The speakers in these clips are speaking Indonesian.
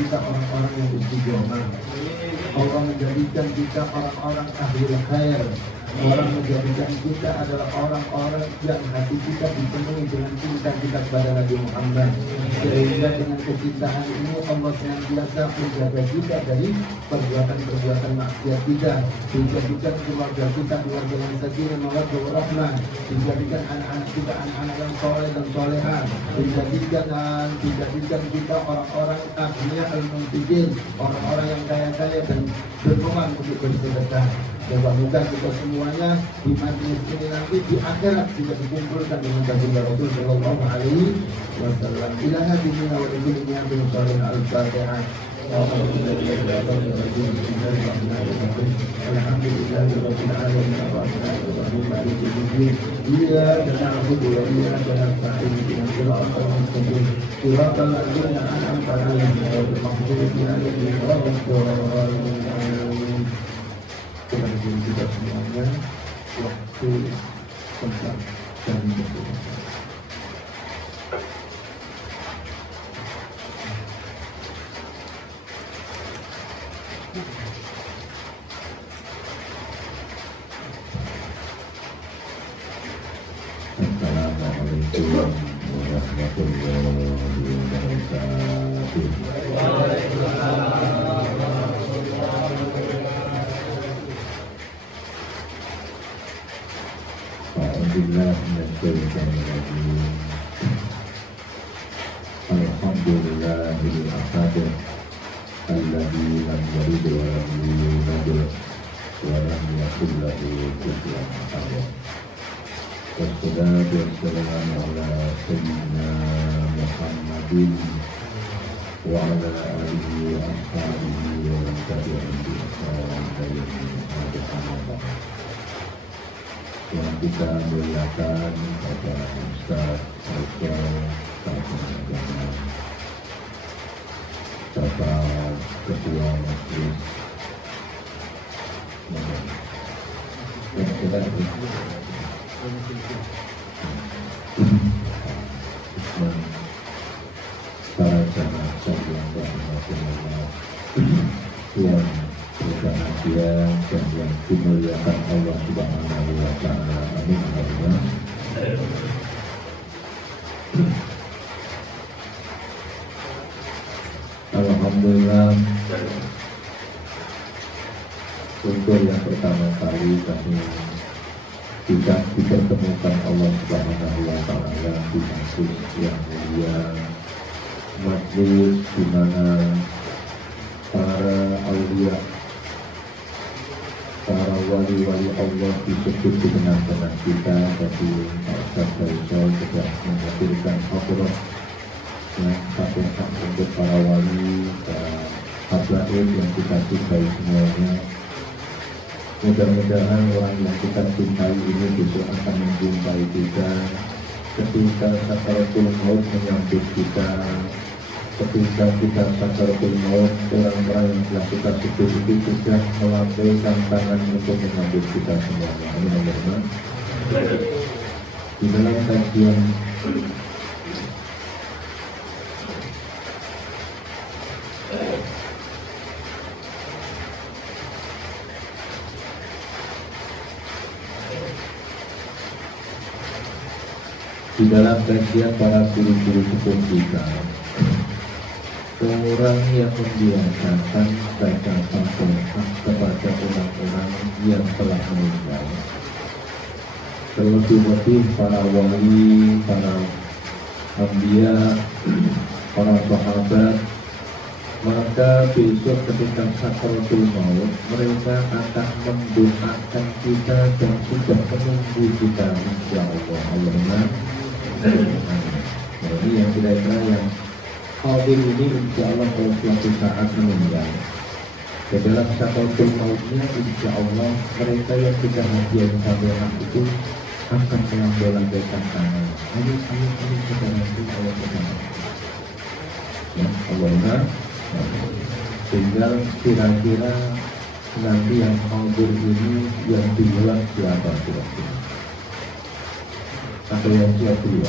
kita orang-orang yang istiqomah. Allah menjadikan kita orang-orang ahli khair. Allah menjadikan kita adalah orang-orang yang hati kita dipenuhi dengan cinta kita kepada Nabi Muhammad. Sehingga dengan kecintaan ini Allah senantiasa menjaga kita dari perbuatan-perbuatan maksiat kita. Dijadikan keluarga kita keluarga yang sakinah mawaddah warahmah. Dijadikan anak-anak kita anak-anak yang soleh dan solehah. Dijadikan kita orang-orang akhirnya al-munfiqin, orang-orang yang kaya-kaya dan berpeluang untuk bersedekah. Moga-moga kita semuanya di majlis ini nanti di akhirat juga dikumpulkan dengan baginda Rasul Sallallahu Alaihi Wasallam. Ilaha dimina wa ilimnya bin Salim al-Fatihah. Alhamdulillahirabbil alamin arrahmanirrahim maliki yaumiddin. Iyyaka na'budu wa iyyaka nasta'in ihdinas siratal mustaqim. Siratal ladzina an'amta 'alaihim ghairil maghdubi 'alaihim waladdallin. Kemudian kita semuanya waktu tempat dan berdoa. Assalamualaikum warahmatullahi wabarakatuh. Alhamdulillahil ahad alladzi lam yalid wa lam yulad wa lam yakul lahu kufuwan ahad. Wassalatu wassalamu ala sayyidina Muhammadin wa ala alihi wa ashabihi wa man tabi'ahum bi ihsan ila yaumil qiyamah. Yang kita muliakan pada Ustaz Al-Qasim Agama, Bapak Ketua Majelis para jamaah yang berbahagia, yang berbahagia dan yang dimuliakan Allah Subhanahu wa Ta'ala. Amin. Alhamdulillah, untuk yang pertama kali kami dipertemukan Allah Subhanahu wa Ta'ala di majlis yang mulia, majlis di mana para aulia, para wali-wali Allah disebut di tengah-tengah kita. Tapi Pak Ustaz Faisal sudah menghadirkan khotbah yang satu hak untuk para wali dan habaib yang kita cintai semuanya. Mudah-mudahan orang yang kita cintai ini besok akan mencintai kita ketika sakaratul maut menyambut kita. Ketika kita sakaratul maut, orang-orang yang telah kita sebut itu sudah melambaikan tangan untuk menyambut kita semuanya. Amin. Di dalam kajian para guru-guru sepuh kita, orang yang membiasakan baca Al-Quran kepada orang-orang yang telah meninggal, terlebih-lebih para wali, para anbiya, para sahabat, maka besok ketika sakaratul maut mereka akan mendoakan kita dan sudah menunggu kita, insya Allah. Allahumma. Jadi yang kira-kira yang hadir ini insya Allah kalau suatu saat meninggal ke dalam sakaratul mautnya, insya Allah mereka yang kita hadiah sahabat itu akan melambaikan tangan. Amin kita nanti Allah bersama. Ya Allahumma. Tinggal kira-kira nanti yang hadir ini yang diulang siapa kira-kira? Atau yang siap dulu?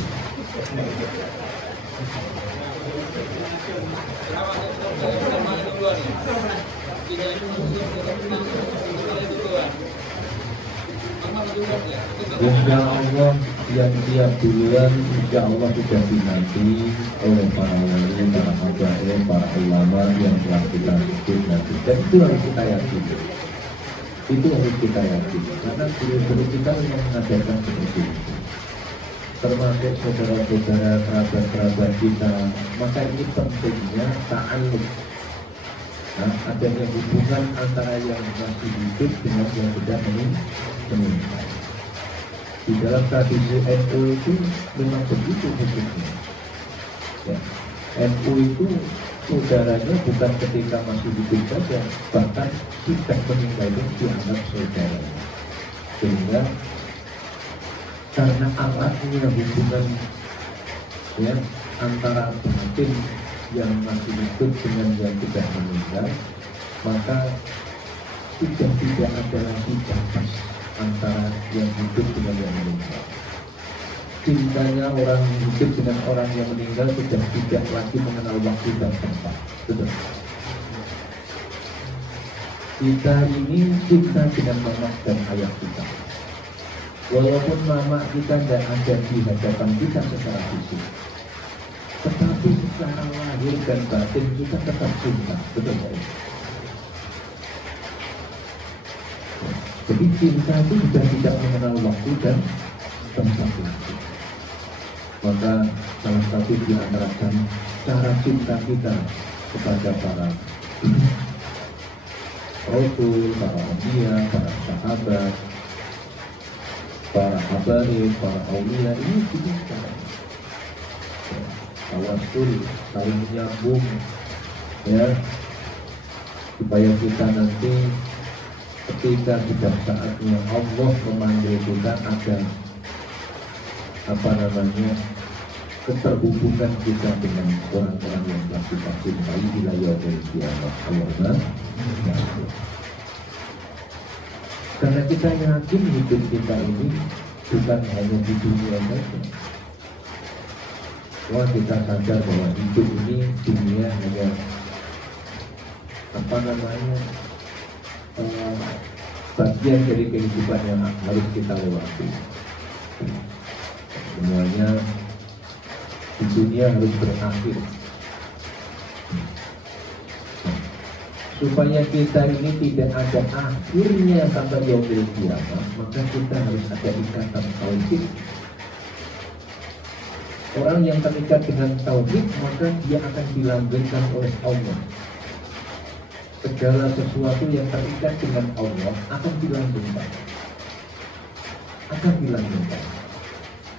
Insya Allah yang tiap bulan Insya Allah sudah dinanti oleh para wali, para habaib, para ulama yang telah kita sebut nanti. Dan itu harus kita yakini. Itu harus kita yakini. Karena guru-guru kita yang mengajarkan seperti itu. Termasuk saudara-saudara, kerabat-kerabat kita. Maka ini pentingnya ta'alluq. Nah, adanya hubungan antara yang masih hidup dengan yang sudah meninggal. Di dalam tradisi NU itu memang begitu hukumnya. Ya. NU itu saudaranya bukan ketika masih hidup saja, bahkan sudah meninggal pun dianggap saudara. Sehingga karena eratnya hubungan ya antara batin yang masih hidup dengan yang sudah meninggal, maka sudah tidak ada lagi batas antara yang hidup dengan yang meninggal. Cintanya orang hidup dengan orang yang meninggal sudah tidak lagi mengenal waktu dan tempat. Betul. Kita ini cinta dengan mama dan ayah kita. Walaupun mama kita tidak ada di hadapan kita secara fisik, tetapi secara lahir dan batin kita tetap cinta. Betul ya? Jadi cinta itu sudah tidak mengenal waktu dan tempat lagi. Maka salah satu di antara cara cinta kita kepada para rasul, para anbiya, para sahabat, para habaib, para aulia ini kita tawasul, saling menyambung, ya, supaya kita nanti ketika sudah saatnya Allah memanggil kita ada keterhubungan kita dengan orang-orang yang telah kita cintai ila yaumil qiyamah. Karena kita yakin hidup kita ini bukan hanya di dunia saja. Wah, kita sadar bahwa hidup ini dunia hanya bagian dari kehidupan yang harus kita lewati. Semuanya di dunia harus berakhir. Supaya kita ini tidak ada akhirnya sampai yaumil qiyamah, maka kita harus ada ikatan tauhid. Orang yang terikat dengan tauhid, maka dia akan dilanggengkan oleh Allah. Segala sesuatu yang terikat dengan Allah akan dilanggengkan.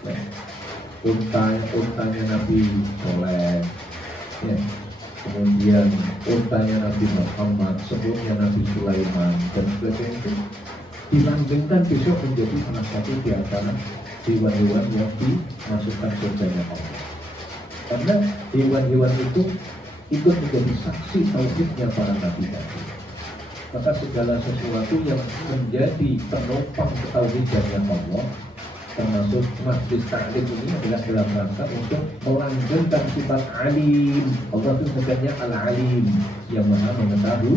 Nah, untanya Nabi Soleh, ya. Kemudian untanya Nabi Muhammad, sebelumnya Nabi Sulaiman, dan sebagainya itu dilanggengkan besok menjadi salah satu di antara hewan-hewan yang dimasukkan surganya Allah. Karena hewan-hewan itu ikut menjadi saksi tauhidnya para nabi tadi. Maka segala sesuatu yang menjadi penopang ketauhidannya Allah, termasuk majlis ta'lim ini adalah dalam rangka untuk melanggengkan sifat alim. Allah itu sebenarnya al-alim, yang maha mengetahui.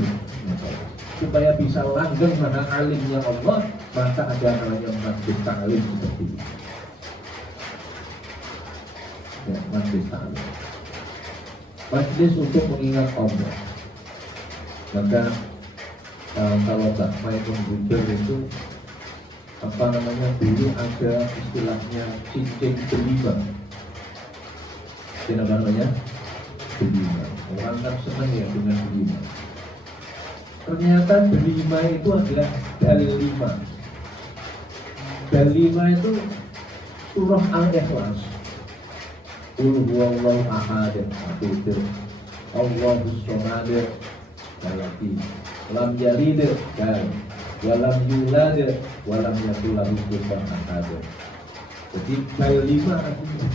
Supaya bisa langgeng maha alimnya Allah, maka ada namanya majlis ta'lim seperti ini. Ya, majlis ta'lim, majlis untuk mengingat Allah. Maka kalau Mbak Mai Bujur itu dulu ada istilahnya cincin delima. Apa namanya? Delima. Orang kan senang ya dengan delima. Ternyata delima itu adalah dalil 5. Dalil 5 itu surah Al-Ikhlas. Qul huwallahu ahad, itu Allahus samad, lagi lam yalid dan walam yulad walam yakul lahu kufuwan ahad. Jadi dalil 5 artinya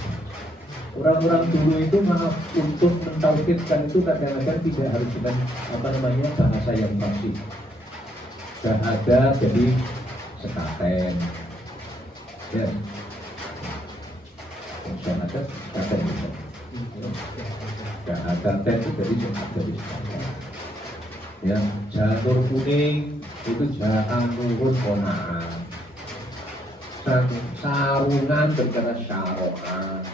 orang-orang dulu itu maaf untuk mentauhidkan itu kadang-kadang tidak harus dengan bahasa yang fasih. Syahadat jadi sekaten, ya. Syahadat sekaten itu. Syahadat itu jadi sekaten. Ya, janur kuning itu janurun konaan. Sarungan berkata syaroan.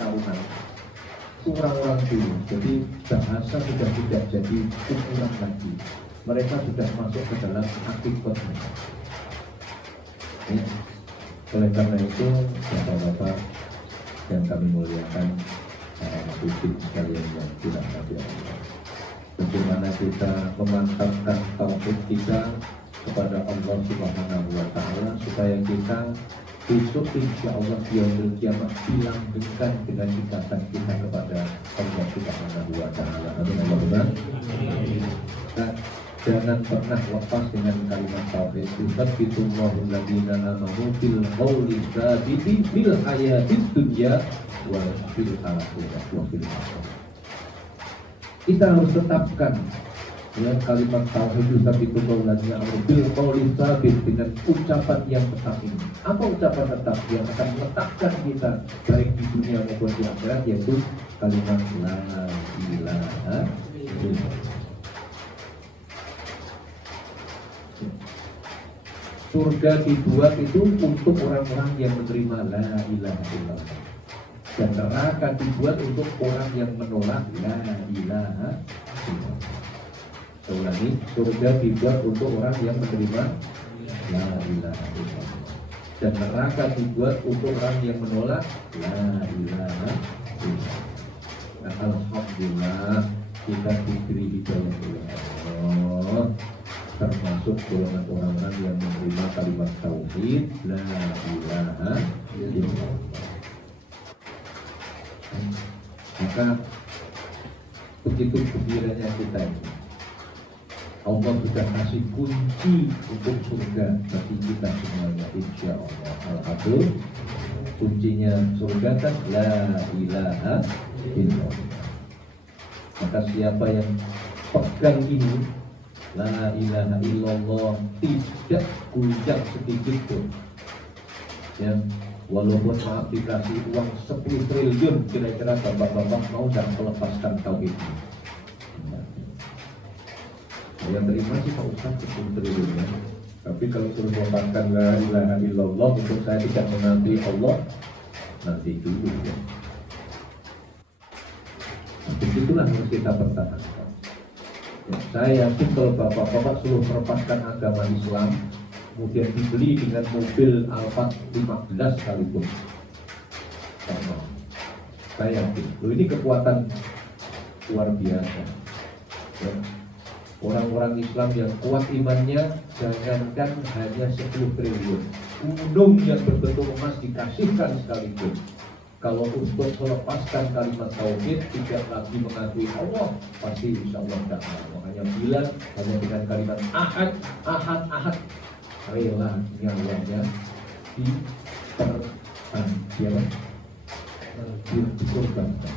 Sarungan. Itu orang-orang dulu. Jadi bahasa sudah tidak jadi ukuran lagi. Mereka sudah masuk ke dalam hakikat. Ya. Oleh karena itu, bapak-bapak yang kami muliakan, publik sekalian yang dirahmati Allah, bagaimana kita memantapkan tauhid kita kepada Allah Subhanahu wa Ta'ala, supaya kita besok insya Allah di yaumil kiamat dilanggengkan dengan ikatan kita kepada Allah Subhanahu wa Ta'ala. Amin Allahumma. Nah, jangan pernah lepas dengan kalimat tauhid. Yusabbitullahu alladziina aamanu bil qawli tsabiti fil hayatid dunya wa fil akhirah wa fil akhirah. Kita harus tetapkan ya kalimat tauhid yusabbitullahu alladziina aamanu bil qawli tsabit dengan ucapan yang tetap ini. Apa ucapan tetap yang akan menetapkan kita baik di dunia maupun di akhirat, yaitu kalimat la ilaha illallah. Surga dibuat itu untuk orang-orang yang menerima la ilaha illallah, dan neraka dibuat untuk orang yang menolak la ilaha illallah. Saya ulangi, surga dibuat untuk orang yang menerima la ilaha illallah, dan neraka dibuat untuk orang yang menolak la ilaha illallah. Nah, alhamdulillah kita diberi hidayah oleh Allah, termasuk golongan orang-orang yang menerima kalimat tauhid la ilaha illallah. Maka begitu gembiranya kita ini, Allah sudah kasih kunci untuk surga bagi kita semuanya, insya Allah. Alhamdulillah, kuncinya surga kan la ilaha illallah. Maka siapa yang pegang ini la ilaha illallah, tidak goyang sedikit pun. Ya, walaupun maaf dikasih uang 10 triliun, kira-kira bapak-bapak mau dan melepaskan tauhid ini? Saya terima sih Pak Ustaz 10 triliun ya. Tapi kalau suruh melepaskan la ilaha illallah untuk saya tidak mengakui Allah, nanti dulu ya. Begitulah harus kita pertahankan. Ya, saya yakin kalau bapak-bapak suruh melepaskan agama Islam, kemudian dibeli dengan mobil Alphard 15 sekalipun, saya yakin, ini kekuatan luar biasa. Ya. Orang-orang Islam yang kuat imannya, jangankan hanya 10 triliun, gunung yang berbentuk emas dikasihkan sekalipun, kalau untuk melepaskan kalimat tauhid, tidak lagi mengakui Allah, pasti insya Allah tidak mau. Hanya bilang, hanya dengan kalimat ahad, ahad, ahad, rela nyawanya dikorbankan,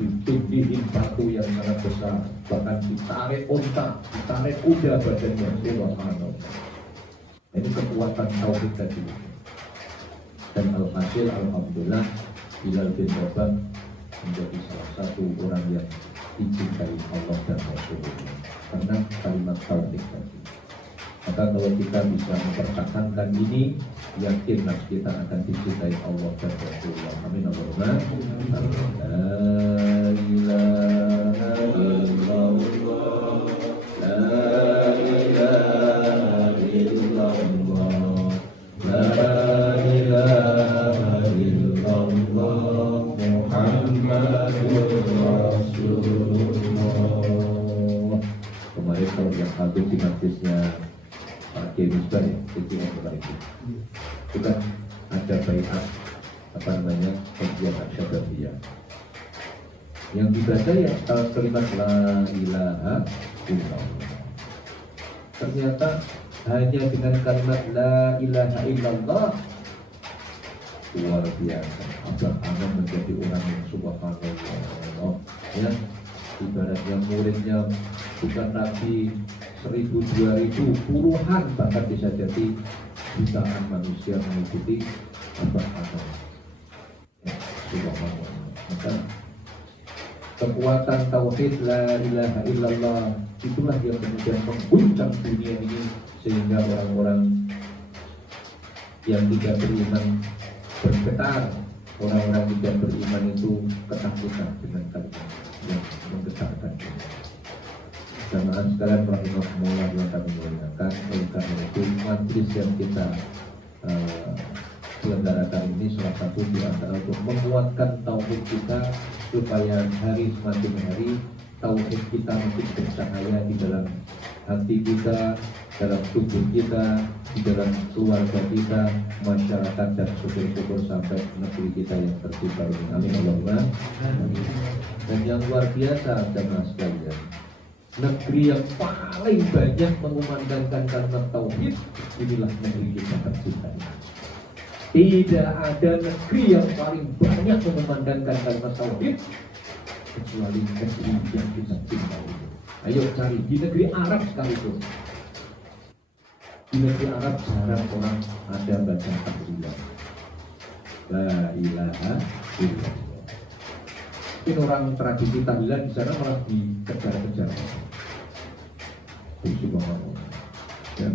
ditinggihin batu yang sangat besar, bahkan ditarik unta, ditarik kuda badannya. Subhanallah. Ini kekuatan tauhid tadi. Dan alhasil alhamdulillah Bilal bin Rabah menjadi salah satu orang yang dicintai Allah dan Rasulullah karena kalimat tauhid tadi. Maka kalau kita bisa mempertahankan ini, yakinlah kita akan dicintai Allah dan Rasulullah. Amin Allahumma. La ilaha illallah, la ilaha illallah, la ilaha illallah, Muhammadur Rasulullah. Kemarin kalau yang habis di majlisnya Pak Kiai Misbah ya, itu yang kemarin itu kan ada baiat penjual Syadabiyah yang dibaca ya kalimat la ilaha illallah. Ternyata hanya dengan kalimat la ilaha illallah luar biasa, abang-abang menjadi orang yang subhanallah ya. Ibaratnya muridnya bukan lagi 1000, 2000, puluhan, bahkan bisa jadi jutaan manusia mengikuti abang-abang ya, subhanallah. Maka Kekuatan tauhid la ilaha illallah itulah yang kemudian mengguncang dunia ini, sehingga orang-orang yang tidak beriman bergetar, orang-orang tidak beriman itu ketakutan dengan kalimat yang menggetarkan. Jamaah sekalian rahimahumullah yang kami muliakan, oleh karena itu majlis yang kita selenggarakan ini salah satu di antara untuk menguatkan tauhid kita, supaya hari semakin hari tauhid kita makin bercahaya di dalam hati kita, dalam tubuh kita, di dalam keluarga kita, masyarakat, dan syukur-syukur sampai negeri kita yang tercipta ini. Amin Allahumma. Dan yang luar biasa jemaah sekalian, negeri yang paling banyak mengumandangkan kalimat tauhid, inilah negeri kita tercinta ini. Tidak ada negeri yang paling banyak mengumandangkan kalimat tauhid kecuali negeri yang kita cintai. Ayo cari di negeri Arab sekalipun. Di negeri Arab jarang orang ada baca tahlilan la ilaha illallah. Mungkin orang tradisi tahlilan di sana malah dikejar-kejar. Ya.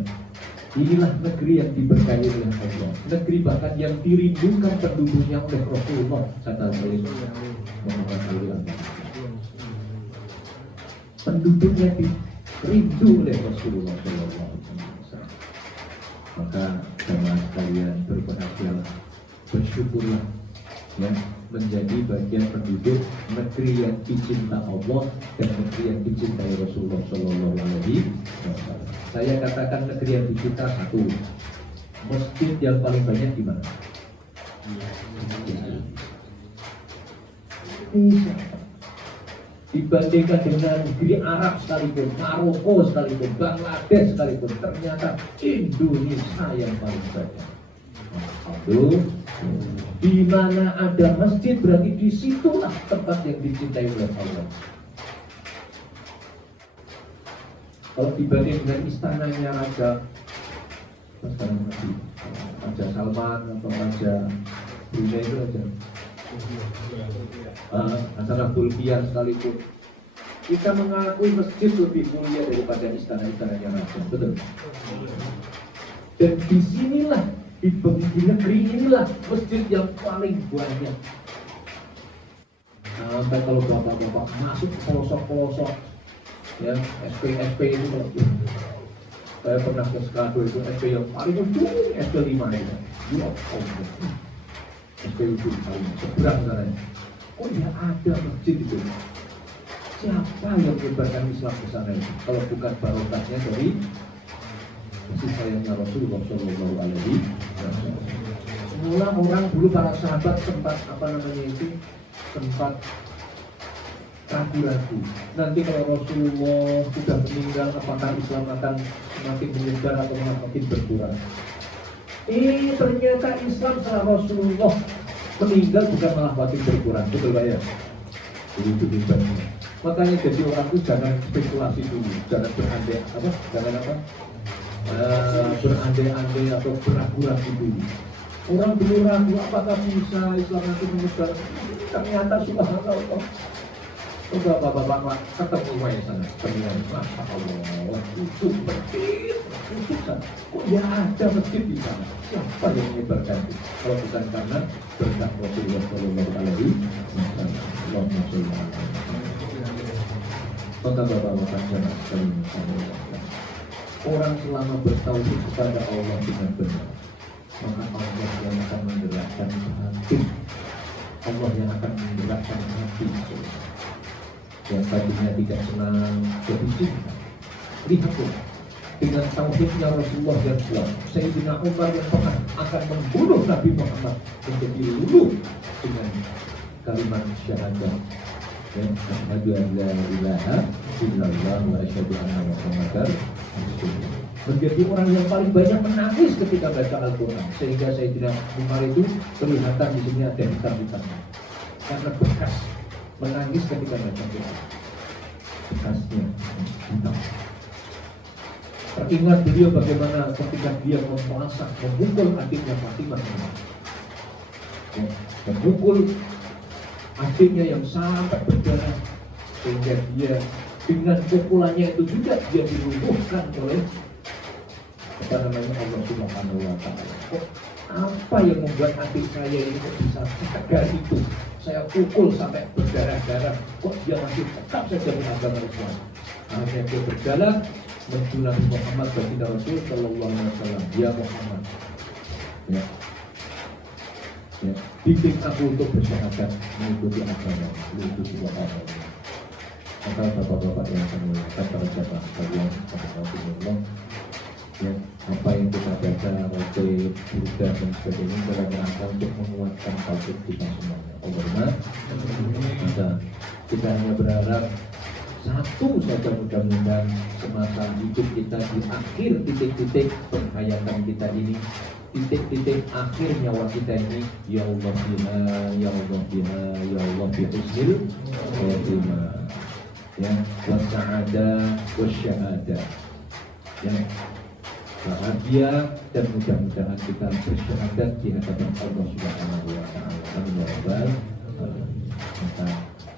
Inilah negeri yang diberkahi oleh Allah, negeri bahkan yang dirindukan penduduknya oleh Rasulullah sallallahu alaihi wasallam. Penduduknya dirindu oleh Rasulullah sallallahu alaihi wasallam. Maka jemaah sekalian berbahagialah, bersyukurlah ya, menjadi bagian penduduk negeri yang dicinta Allah dan negeri yang dicintai Rasulullah sallallahu alaihi wasallam. Saya katakan negeri yang dicinta satu, masjid yang paling banyak di mana? Dibandingkan dengan negeri Arab sekalipun, Maroko sekalipun, Bangladesh sekalipun, ternyata Indonesia yang paling banyak. Aduh, di mana ada masjid berarti disitulah tempat yang dicintai oleh Allah. Kalau dibanding dengan istananya Raja Salman atau Raja Brunei itu aja, Hasanah Bolkiah sekalipun, kita mengakui masjid lebih mulia daripada istana-istananya Raja, betul? Dan disinilah di negeri inilah masjid yang paling banyak. Sampai kalau bapak-bapak masuk ke pelosok-pelosok, ya SP itu kalau saya pernah ke Skado itu SP yang paling ujung, SP 5 itu. Ya Allah, SP itu paling seberang sana. Oh ya ada masjid itu. Siapa yang menyebarkan Islam ke sana itu? Kalau bukan barokahnya dari kasih sayangnya Rasulullah Shallallahu Alaihi Wasallam. Semula orang dulu para sahabat sempat sempat ragu-ragu. Nanti kalau Rasulullah sudah meninggal, apakah Islam akan semakin menyebar atau semakin berkurang? Ternyata Islam setelah Rasulullah meninggal bukan malah makin berkurang, betul Pak ya? Itu hebatnya. Makanya jadi orang itu jangan spekulasi dulu, jangan berandai-andai atau beragu-ragu dulu. Orang dulu ragu apakah bisa Islam nanti menyebar, ternyata subhanallah. Coba bapak-bapak ketemu ya sana, ternyata Masya Allah, itu masjid, kok ya ada masjid di sana? Siapa yang menyebarkan itu? Kalau bukan karena berkat Rasulullah Shallallahu Alaihi Wasallam. Maka bapak-bapak jangan sekali orang selama bertauhid kepada Allah dengan benar, maka Allah yang akan menggerakkan hati, Allah yang akan menggerakkan hati. Yang tadinya tidak senang jadi cinta. Lihatlah dengan tauhidnya Rasulullah yang kuat, Sayyidina Umar yang pernah akan membunuh Nabi Muhammad menjadi luluh dengan kalimat syahadat. Asyhadu an la ilaha illallah wa asyhadu anna Muhammadar Rasulullah. Menjadi orang yang paling banyak menangis ketika baca Al-Quran, sehingga Sayyidina Umar itu kelihatan di sini ada hitam-hitamnya karena bekas menangis ketika baca Quran. Bekasnya hitam. Teringat beliau bagaimana ketika dia memukul adiknya Fatimah, memukul adiknya yang sampai berdarah sehingga dia dengan pukulannya itu juga dia dilumpuhkan oleh Allah Subhanahu wa Ta'ala. Apa yang membuat hati saya ini kok bisa tegar itu? Saya pukul sampai berdarah-darah, kok dia masih tetap saja beragama Islam. Akhirnya dia berjalan menuju Nabi Muhammad baginda Rasul Sallallahu Alaihi Wasallam. Ya Muhammad, ya, bimbing aku untuk bersyahadat mengikuti agama, mengikuti agama. Maka bapak-bapak yang saya muliakan, para jamaah sekalian, Allah, ya, apa yang kita baca, roti, burda dan sebagainya dalam rangka untuk menguatkan tauhid kita semuanya. Allahumma, maka kita hanya berharap satu saja, mudah-mudahan semasa hidup kita di akhir titik-titik penghayatan kita ini, titik-titik akhir nyawa kita ini, ya Allah biha, ya Allah biha, ya Allah bihusnil khotimah, ya, wasa'ada wasyahada, ya, bahagia dan mudah-mudahan kita bersyahadat di hadapan Allah Subhanahu wa Ta'ala. Amin ya rabbal alamin. Maka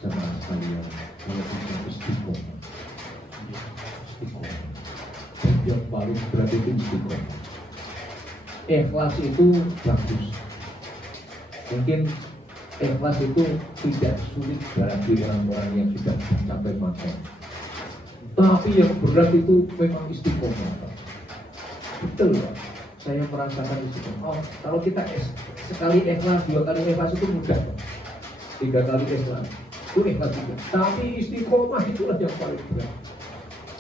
jemaah sekalian, kalau kita istiqomah, yang paling berat itu istiqomah. Ikhlas itu bagus. Mungkin ikhlas itu tidak sulit bagi orang-orang yang sudah sampai makom. Tapi yang berat itu memang istiqomah. Betul, Pak. Saya merasakan istiqomah. Oh, kalau kita sekali ikhlas, 2 kali ikhlas itu mudah, Pak. 3 kali ikhlas itu ikhlas juga. Tapi istiqomah itulah yang paling berat.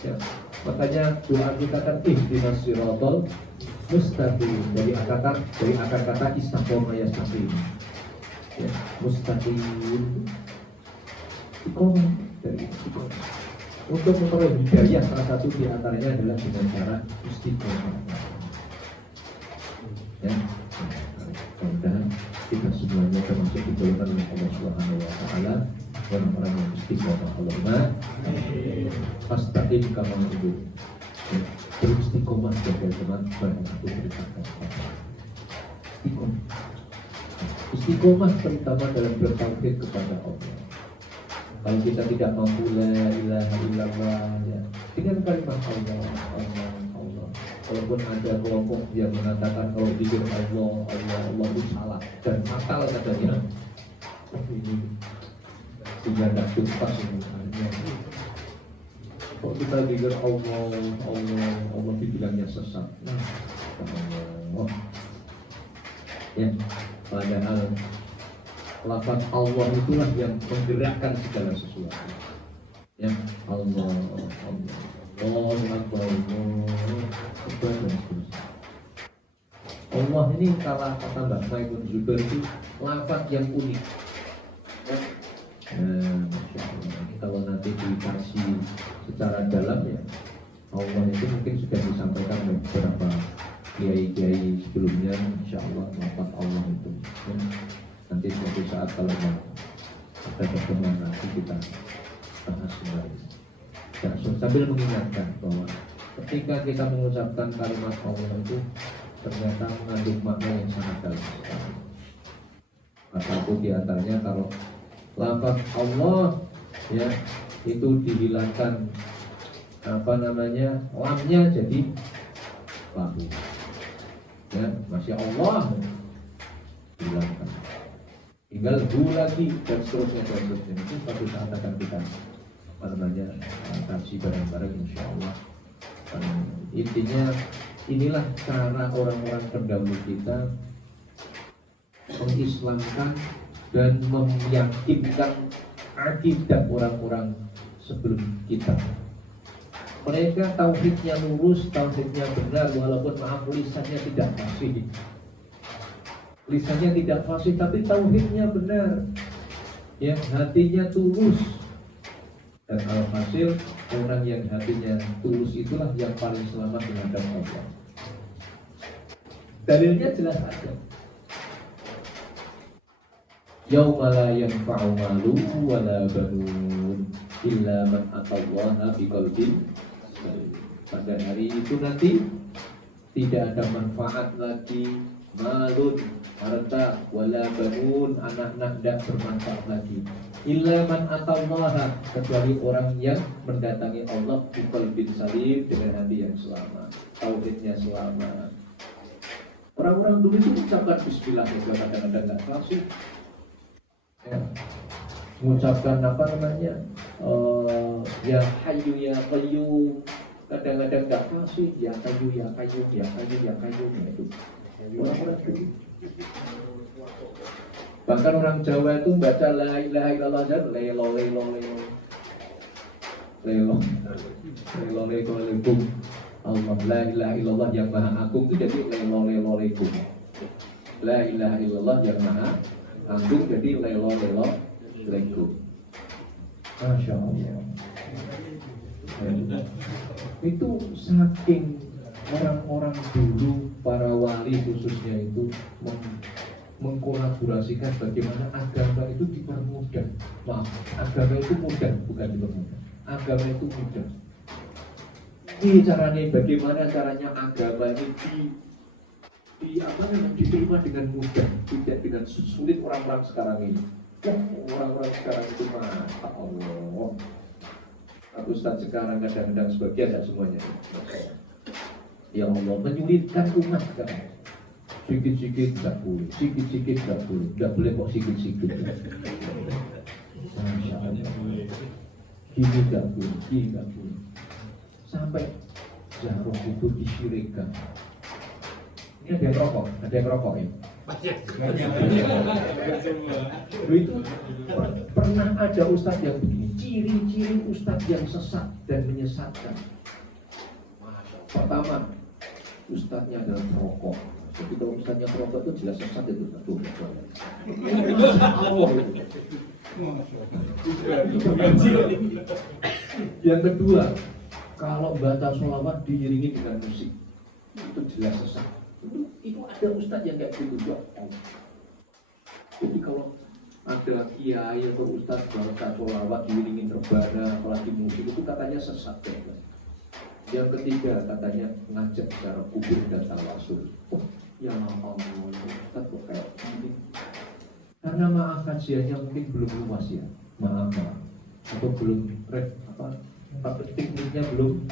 Ya. Makanya doa kita kan ihdinas siratal mustaqim. Dari akar kata istiqomah ya mustaqim. Ya, mustaqim. Istiqomah dari istiqomah. Untuk memperoleh hidayah salah satu di antaranya adalah dengan cara istiqomah. Ya, mudah-mudahan kita semuanya termasuk digolongkan oleh Allah Subhanahu wa Ta'ala orang-orang yang istiqomah. Allahumma fastaqim kama umirta. Beristiqomah sebagai teman yang aku berikan. Istiqomah terutama dalam bertauhid kepada Allah. Kalau kita tidak mampu la ilaha illallah, ya, dengan kalimat Allah. Walaupun ada kelompok yang mengatakan kalau pikir Allah itu salah dan fatal katanya. Ini tidak ada tuntas sebenarnya. Kok kita pikir Allah dibilangnya sesat. Allah. Ya, padahal lafaz Allah itulah yang menggerakkan segala sesuatu. Ya, Allah Akbar, dan seterusnya. Allah ini kalau kata Mbak Maimun Zubair itu lafaz yang unik. Kalau nanti dikasih secara dalam ya, Allah itu mungkin sudah disampaikan oleh beberapa kiai-kiai sebelumnya, insya Allah lafaz Allah itu. Nanti suatu saat kalau mau ada pertemuan nanti kita bahas kembali. Ya, sambil mengingatkan bahwa ketika kita mengucapkan kalimat Allah itu ternyata mengandung makna yang sangat dalam. Maka satu diantaranya kalau lafaz Allah ya itu dihilangkan lamnya jadi lahu. Ya, masya Allah hilangkan. Tinggal hu lagi dan seterusnya. Itu suatu saat akan kita kaji bareng-bareng insya Allah. Intinya inilah cara orang-orang pendahulu kita mengislamkan dan meyakinkan akidah orang-orang sebelum kita. Mereka tauhidnya lurus, tauhidnya benar, walaupun maaf lisannya tidak fasih. Lisannya tidak fasih tapi tauhidnya benar. Ya, hatinya tulus. Dan alhasil orang yang hatinya tulus itulah yang paling selamat menghadap Allah. Dalilnya jelas ada. Yauma la yanfa'u malun wala banun illa man atallaha biqalbin salim. Pada hari itu nanti tidak ada manfaat lagi malun, harta, wala banun, anak-anak tidak bermanfaat lagi. Illa man atallaha, kecuali orang yang mendatangi Allah biqalbin salim, dengan hati yang selamat, tauhidnya selamat. Orang-orang dulu itu mengucapkan bismillah juga kadang-kadang nggak fasih. Ya. Mengucapkan apa namanya? Ya hayyu ya qayyum, kadang-kadang nggak fasih. Ya hayyu ya qayyum, ya hayyu ya qayyum, itu orang-orang dulu. Bahkan orang Jawa itu baca la ilaha illallah dan lelo lelo lelo lelo lelo lelo lelo Allah, la ilaha illallah yang maha agung itu jadi lelo lelo lelo. La ilaha illallah yang maha agung jadi lelo lelo lelo. Masya Allah. Itu saking orang-orang dulu, para wali khususnya itu mengkolaborasikan bagaimana agama itu dipermudah. Maaf, agama itu mudah, bukan dipermudah. Agama itu mudah. Ini caranya, bagaimana caranya agama ini diterima dengan mudah, tidak dengan sulit orang-orang sekarang ini. Orang-orang sekarang itu Masya Allah. Ustaz sekarang kadang-kadang sebagian, tidak semuanya. Ya Allah, menyulitkan umat sekarang. Sikit-sikit tidak boleh, sikit-sikit tidak boleh kok sikit-sikit. Masya Allah. Gini tidak boleh, gini tidak boleh. Sampai jarum itu disyirikkan. Ini ada yang rokok ya? Itu pernah ada ustadz yang begini, ciri-ciri ustadz yang sesat dan menyesatkan. Pertama, ustadznya adalah perokok. Jadi kalau ustadznya perokok itu jelas sesat itu. Yang kedua, kalau baca sholawat diiringi dengan musik, itu jelas sesat. Itu ada ustadz yang kayak gitu juga. Jadi kalau ada kiai atau ustadz baca sholawat diiringi rebana, apalagi musik, itu katanya sesat. Yang ketiga, katanya ngajak secara kubur dan tawasul. Oh, ya Allah, ustadz kok kayak gini? Karena maaf kajiannya mungkin belum luas ya, maaf. Atau belum tekniknya belum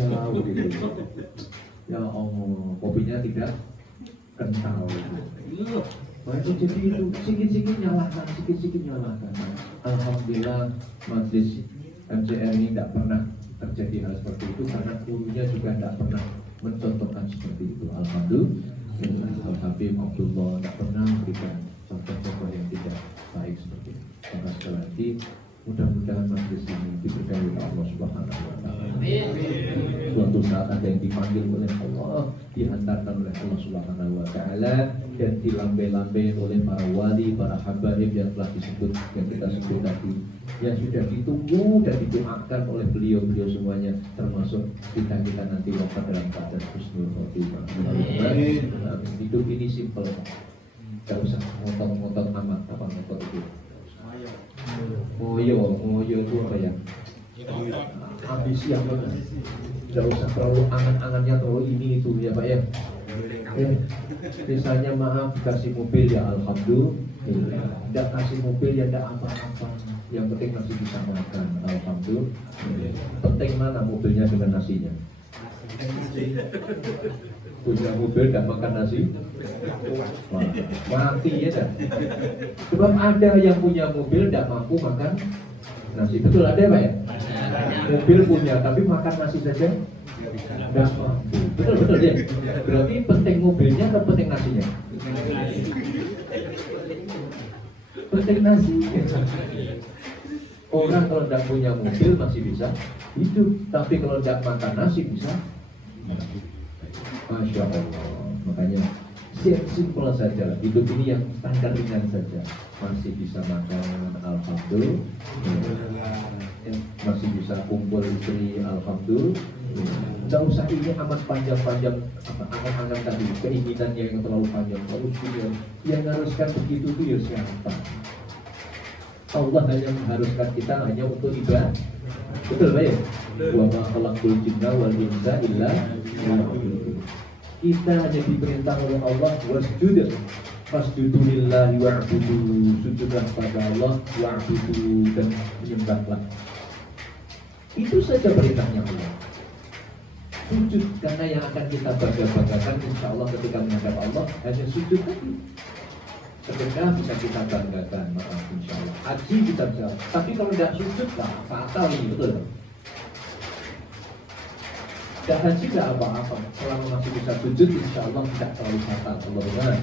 jauh gitu. Ya Allah, kopinya tidak kental. Nah itu jadi itu sikit-sikit nyalakan. Alhamdulillah majelis MCR ini tidak pernah terjadi hal seperti itu karena gurunya juga tidak pernah mencontohkan seperti itu. Alhamdulillah, Al-Habib Abdullah tidak pernah memberikan contoh-contoh yang tidak baik seperti itu. Maka sekali lagi mudah-mudahan majelis ini diberkahi oleh Allah Subhanahu wa Ta'ala. Suatu saat ada yang dipanggil oleh Allah, dihantarkan oleh Allah Subhanahu wa Ta'ala, dan dilambai-lambai oleh para wali, para habaib yang telah disebut, yang kita sebut tadi, yang sudah ditunggu dan didoakan oleh beliau-beliau semuanya, termasuk kita nanti wafat dalam keadaan husnul khotimah. Hidup ini simpel, tidak usah ngotot-ngotot amat. Apa ngotot itu? Moyo itu apa ya? Ambisi apa? Tidak usah terlalu angan-angannya terlalu ini itu ya Pak ya. Misalnya maaf dikasih mobil ya alhamdulillah, tidak kasih mobil ya tidak apa-apa. Yang penting masih bisa makan, alhamdulillah. Penting mana mobilnya dengan nasinya? Punya mobil tidak makan nasi, mati ya kan? Sebab ada yang punya mobil tidak mampu makan nasi, betul ada Pak ya? Mobil punya tapi makan nasi saja tidak mampu, betul ya? Berarti penting mobilnya atau penting nasinya? Penting nasi. Orang kalau tidak punya mobil masih bisa hidup, tapi kalau tidak makan nasi bisa mati. Masya Allah. Makanya simpel saja, hidup ini yang standar ringan saja. Masih bisa makan, alhamdulillah. Masih bisa kumpul istri, alhamdulillah. Tidak usah ini amat panjang-panjang angan-angan tadi, keinginan yang terlalu panjang, terlalu panjang. Yang haruskan begitu itu ya siapa? Allah hanya mengharuskan kita hanya untuk ibadah. Betul Pak ya? Wa ma khalaqtul jinna wal insa illa liya'budun. Kita hanya diperintah oleh Allah wasjud, fasjudu lillahi wa'budu, sujudlah pada Allah wa'budu dan menyembahlah. Itu saja perintahnya Allah. Sujud, karena yang akan kita bangga-banggakan insya Allah ketika menghadap Allah hanya sujud tadi. Sedekah bisa kita banggakan, maaf insya Allah. Haji kita bisa, tapi kalau tidak sujud lah fatal ini, betul. Tidak haji tidak apa-apa, selama masih bisa sujud insya Allah tidak terlalu fatal. Allah benar.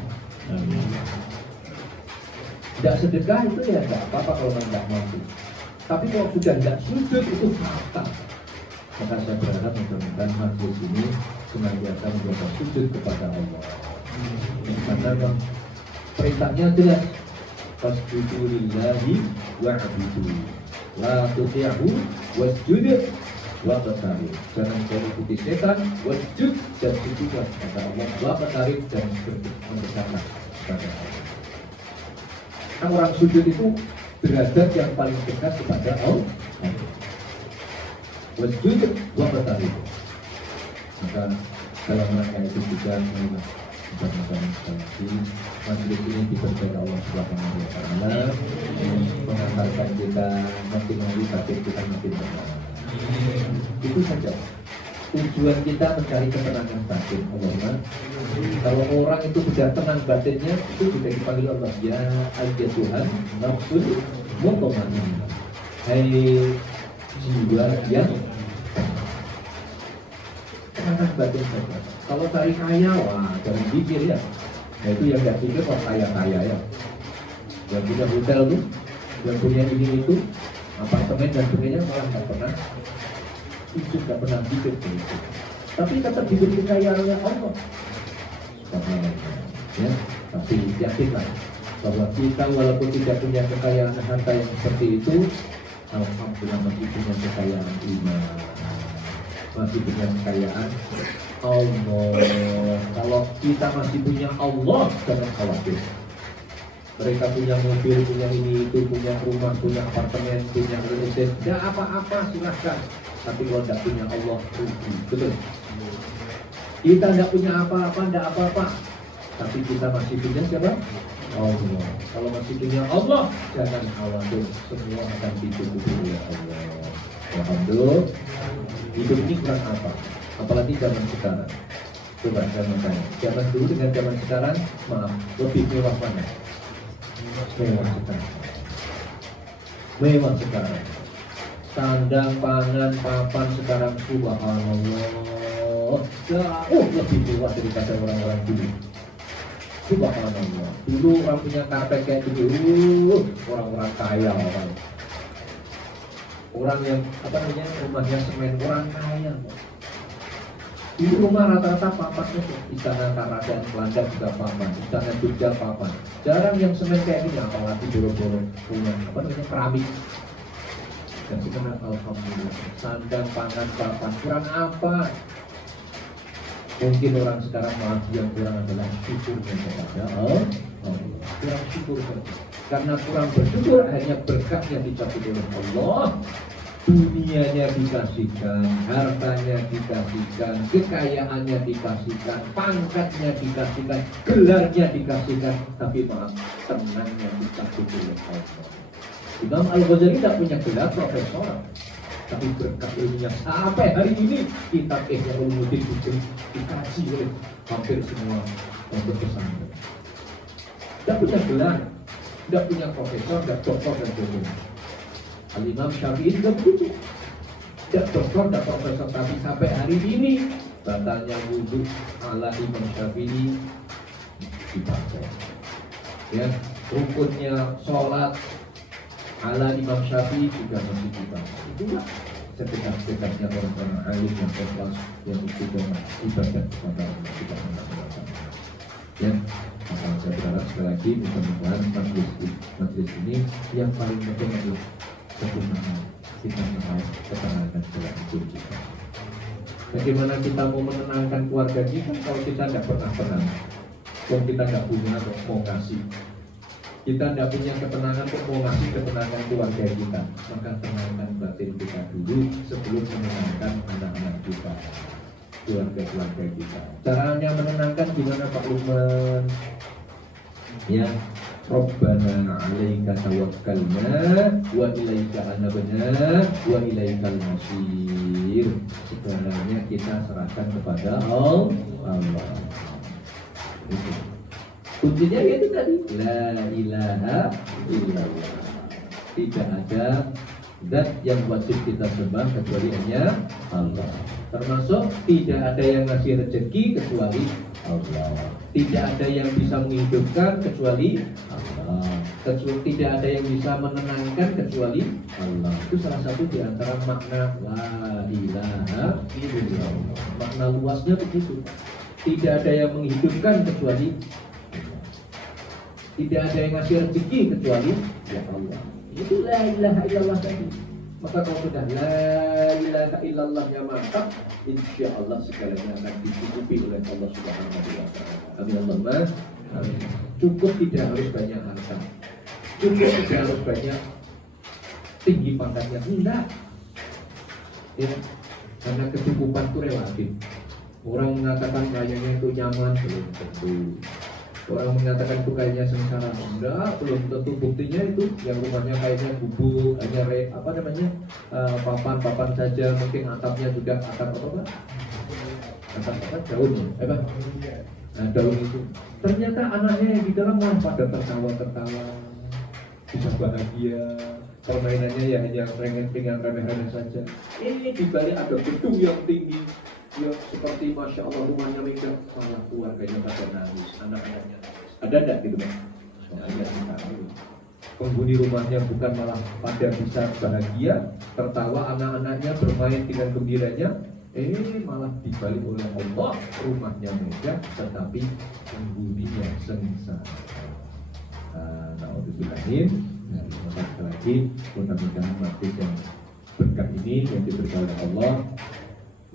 Tidak sedekah itu ya tidak apa-apa kalau tidak mampu. Tapi kalau sudah tidak sujud itu fatal. Maka saya berharap mudah-mudahan majelis ini senantiasa menjaga sujud kepada Allah. Karena perintahnya jelas, fasjudu lillahi wa'budu, la tuti'hu wasjud waqtarib. Jangan kau ikuti setan, wasjud dan sujudlah kepada Allah, waqtarib dan berdekatlah kepada Allah. Nah, orang sujud itu derajat yang paling dekat kepada Allah. Wasjud waqtarib. Maka dalam rangka itu juga mudah-mudahan sekali majelis ini diberkahi Allah Subhanahu wa taala, mengantarkan kita makin hari batin kita makin tenang. Itu saja. Tujuan kita mencari ketenangan batin. Allahumma. Kalau orang itu sudah tenang batinnya, itu juga dipanggil Allah, ya ayyatuhan nafsul mutmainnah. Hai jiwa yang tenang batin saja. Kalau cari kaya, wah jangan pikir ya. Nah itu yang gak pikir kok kaya-kaya ya. Yang punya hotel tuh, yang punya ini itu, apartemen dan sebagainya malah gak pernah itu, gak pernah pikir begitu. Tapi tetap diberi kekayaannya Allah. Ya, tapi yakinlah bahwa kita walaupun tidak punya kekayaan harta yang seperti itu, alhamdulillah masih punya kekayaan iman, masih punya kekayaan Allah. Kalau kita masih punya Allah, jangan khawatir. Mereka punya mobil, punya ini itu, punya rumah, punya apartemen, punya real estate, tidak apa-apa silahkan. Tapi kalau tidak punya Allah, rugi. Betul. Kita tidak punya apa-apa, tidak apa-apa. Tapi kita masih punya siapa? Allah. Kalau masih punya Allah, jangan khawatir. Semua akan dicukupi oleh Allah. Alhamdulillah. Hidup ini kurang apa? Apalagi zaman sekarang. Coba zaman saya. Zaman dulu dengan zaman sekarang, maaf, lebih mewah mana? Mewah sekarang. Mewah sekarang. Sandang, pangan, papan sekarang subhanallah jauh lebih mewah daripada orang-orang dulu. Subhanallah. Dulu orang punya karpet kayak dulu, orang-orang kaya orang. Orang yang apa namanya rumahnya semen, orang kaya. Di rumah rata-rata papan itu, istana Karadan Belanda juga papan, istana Jogja papan. Jarang yang semen kayak gini, apalagi boro-boro punya apa namanya keramik. Dan sekarang alhamdulillah sandang, pangan, papan, kurang apa? Mungkin orang sekarang maaf yang kurang adalah syukurnya kepada Allah. Kurang syukur saja. Karena kurang bersyukur akhirnya berkahnya dicabut oleh Allah. Dunianya dikasihkan, hartanya dikasihkan, kekayaannya dikasihkan, pangkatnya dikasihkan, gelarnya dikasihkan, tapi maaf, tenangnya dicabut oleh Allah. Imam Al-Ghazali tidak punya gelar profesor, tapi berkat ilmunya sampai hari ini kitab Ihya Ulumuddin dikaji oleh hampir semua pondok pesantren. Tidak punya gelar, tidak punya profesor, tidak doktor dan sebagainya. Al-Imam Syafi'i juga begitu. Tidak doktor, tidak profesor, tapi sampai hari ini batanya wudhu ala Imam Syafi'i dipakai. Ya, rukunnya sholat ala Imam Syafi'i juga masih dipakai. Itulah sedekah-sedekahnya orang-orang alim yang ikhlas yang istiqomah ibadah kepada Allah Subhanahu wa taala. Ya, maka saya berharap sekali lagi mudah-mudahan majelis ini yang paling penting adalah ketenangan kita meraih ketenangan dalam hidup kita. Bagaimana kita mau menenangkan keluarga kita kalau kita tidak pernah tenang? Kalau kita tidak punya atau mau ngasih, kita tidak punya ketenangan untuk mau ngasih ketenangan keluarga kita, maka tenangkan batin kita dulu sebelum menenangkan anak-anak kita. keluarga-keluarga kita. Caranya menenangkan gimana Pak Lukman? Ya, Rabbana 'alaika tawakkalna wa ilaika anabna wa ilaikal masir. Sebenarnya kita serahkan kepada Allah. Itu. Kuncinya itu tadi, la ilaha illallah. Tidak ada zat yang wajib kita sembah kecuali hanya Allah. Termasuk tidak ada yang ngasih rezeki kecuali Allah. Tidak ada yang bisa menghidupkan kecuali Allah. Tidak ada yang bisa menenangkan kecuali Allah. Itu salah satu di antara makna la ilaha illallah. Makna luasnya begitu. Tidak ada yang menghidupkan kecuali Allah. Tidak ada yang ngasih rezeki kecuali ya Allah. Itu la ilaha illallah tadi. Maka kalau sudah la ilaha illallahnya mantap, insya Allah segalanya akan dicukupi oleh Allah Subhanahu wa Ta'ala. Amin Allahumma amin. Cukup tidak harus banyak harta, cukup tidak harus banyak tinggi pangkatnya, enggak. Ya, karena kecukupan itu relatif. Orang mengatakan kayaknya itu nyaman, belum tentu. Orang mengatakan itu kayaknya sengsara, enggak, belum tentu. Buktinya itu yang rumahnya kayaknya gubuk, hanya papan saja, mungkin atapnya juga atap daun, nah, daun itu. Ternyata anaknya yang di dalam pada tertawa, bisa bahagia. Permainannya ya hanya remeh-remeh saja. Ini dibalik ada gedung yang tinggi, ya seperti Masya Allah rumahnya megah, malah keluarganya pada nangis, anak-anaknya nangis. Ada enggak gitu Bang? Soalnya kita penghuni rumahnya bukan malah pada bisa bahagia, tertawa, anak-anaknya bermain dengan gembiranya, malah dibalik oleh Allah rumahnya megah, tetapi penghuninya sengsara. Na'udzubillahin. Sekali lagi, mudah-mudahan masjid yang berkah ini yang diberikan oleh Allah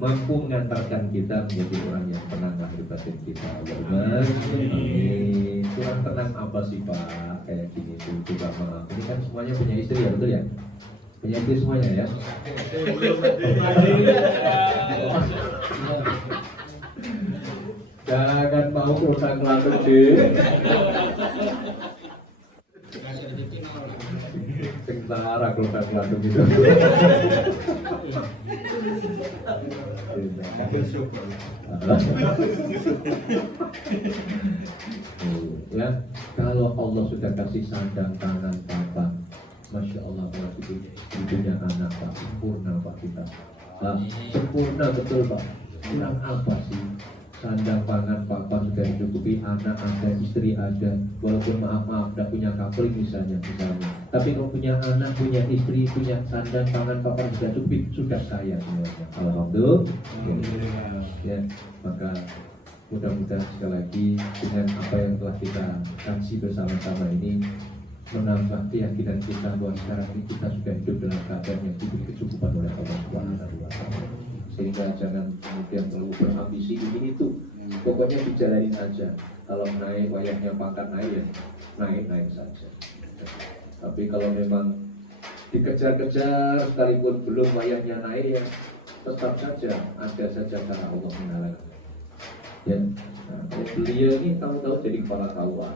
mampu mengantarkan kita menjadi orang yang tenang lahir batin kita. Allahumma amin. Kurang tenang apa sih Pak? Kayak gini tuh, coba maaf. Ini kan semuanya punya istri ya, betul ya? Punya istri semuanya ya? Jangan mau kurang kelakon deh. Sengsara kelakon gitu. Ya, kalau Allah sudah kasih sandang tangan Papa, Masya Allah, kalau itu punya anak Pak, sempurna Pak kita. Sempurna betul Pak. Kurang apa sih? Sandang pangan Papa sudah dicukupi, anak ada, istri ada, walaupun maaf tidak punya kapling misalnya. Tapi kalau punya anak, punya istri, punya sandang pangan Papa sudah cukupi, sudah kaya semuanya. Alhamdulillah. Ya, maka mudah-mudahan sekali lagi dengan apa yang telah kita kasih bersama-sama ini menambah keyakinan kita bahwa sekarang ini kita sudah hidup dalam keadaan yang diberi kecukupan oleh Allah Subhanahu wa Ta'ala. Sehingga jangan kemudian terlalu berambisi begini tuh, pokoknya dijalanin aja. Kalau naik wayahnya pangkat naik ya naik saja. Tapi kalau memang dikejar-kejar sekalipun belum wayahnya naik ya tetap saja ada saja cara Allah menghalangi. Ya, nah, beliau ini tahu-tahu jadi kepala KUA.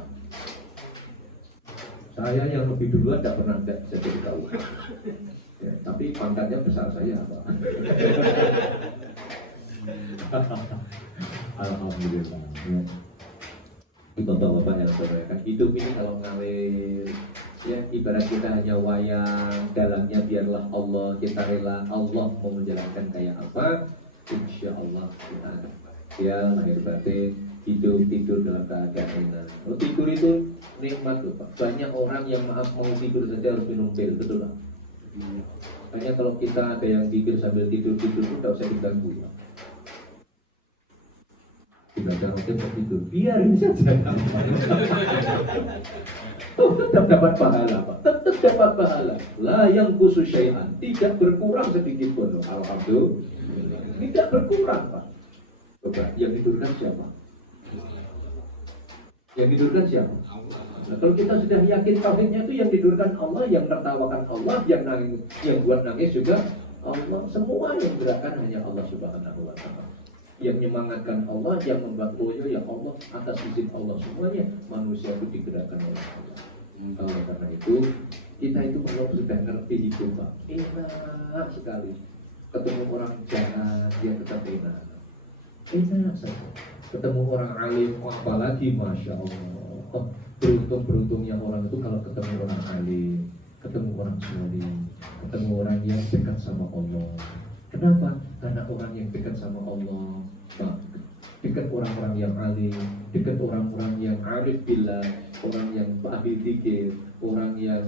Saya yang lebih duluan tidak pernah jadi KUA. Ya, tapi pangkatnya besar saya Pak. Alhamdulillah. Ya. Bapak-bapak yang saudarakan, hidup ini kalau ngalir, ya ibarat kita hanya wayang, dalangnya biarlah Allah, kita rela Allah mau menjalankan kayak apa, insya Allah kita ya lahir batin, tidur dalam keadaan enak. Kalau tidur itu nikmat loh Pak. Banyak orang yang maaf mau tidur saja harus minum pil, betul Pak? Hanya kalau kita ada yang tidur sambil tidur itu tidak usah diganggu ya. Tidak ada hotel untuk tidur, biarin saja. Tetap dapat pahala Pak, tetap dapat pahala. La yang khusus syai'an, tidak berkurang sedikit pun. Alhamdulillah, tidak berkurang Pak. Coba, yang tidurkan siapa? Yang tidurkan siapa? Nah, kalau kita sudah yakin tauhidnya itu yang tidurkan Allah, yang tertawakan Allah, yang nangis, yang buat nangis juga Allah. Semua yang gerakan hanya Allah Subhanahu wa Ta'ala. Yang menyemangatkan Allah, yang membuat loyo ya Allah, atas izin Allah semuanya manusia itu digerakkan oleh Allah. Oleh karena itu kita itu kalau sudah ngerti hidup Pak, enak sekali. Ketemu orang jahat dia tetap enak saja. Ketemu orang alim, apalagi masya Allah. Beruntungnya orang itu kalau ketemu orang alim, ketemu orang saleh, ketemu orang yang dekat sama Allah. Kenapa? Karena orang yang dekat sama Allah, dekat orang-orang yang alim, dekat orang-orang yang arif billah, orang yang ahli zikir, orang yang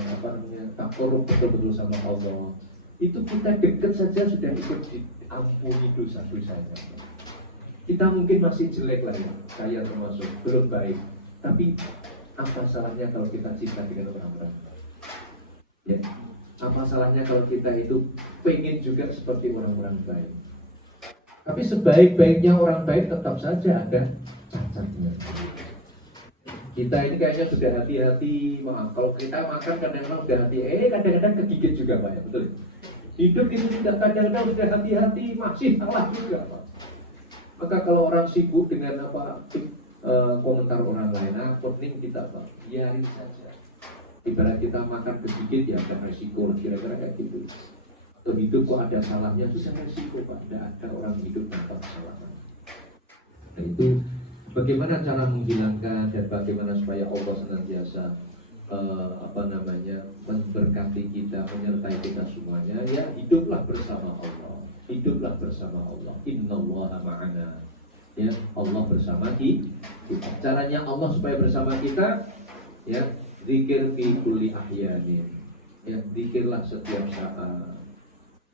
takarrub betul-betul sama Allah. Itu kita dekat saja sudah ikut diampuni dosa-dosanya. Kita mungkin masih jelek lah ya, saya termasuk belum baik. Tapi apa salahnya kalau kita cinta dengan orang-orang? Ya, apa salahnya kalau kita itu pengen juga seperti orang-orang baik? Tapi sebaik-baiknya orang baik tetap saja ada cacatnya. Kita ini kayaknya sudah hati-hati, maaf. Kalau kita makan kadang-kadang sudah hati, kadang-kadang kegigit juga Pak ya, betul? Hidup ini tidak kadang-kadang sudah hati-hati, masih salah juga Pak. Maka kalau orang sibuk dengan komentar orang lain, penting kita Pak, biarin saja. Ibarat kita makan kegigit ya ada resiko, kira-kira kayak gitu. Atau hidup kok ada salahnya, susah resiko Pak. Tidak ada orang hidup tanpa kesalahan. Nah itu bagaimana cara menghilangkan dan bagaimana supaya Allah senantiasa memberkati kita, menyertai kita semuanya. Ya hiduplah bersama Allah. Hiduplah bersama Allah. Innallaha ma'ana. Ya, Allah bersama kita. Caranya Allah supaya bersama kita, ya, zikir fi kulli ahyanin. Ya, zikirlah setiap saat.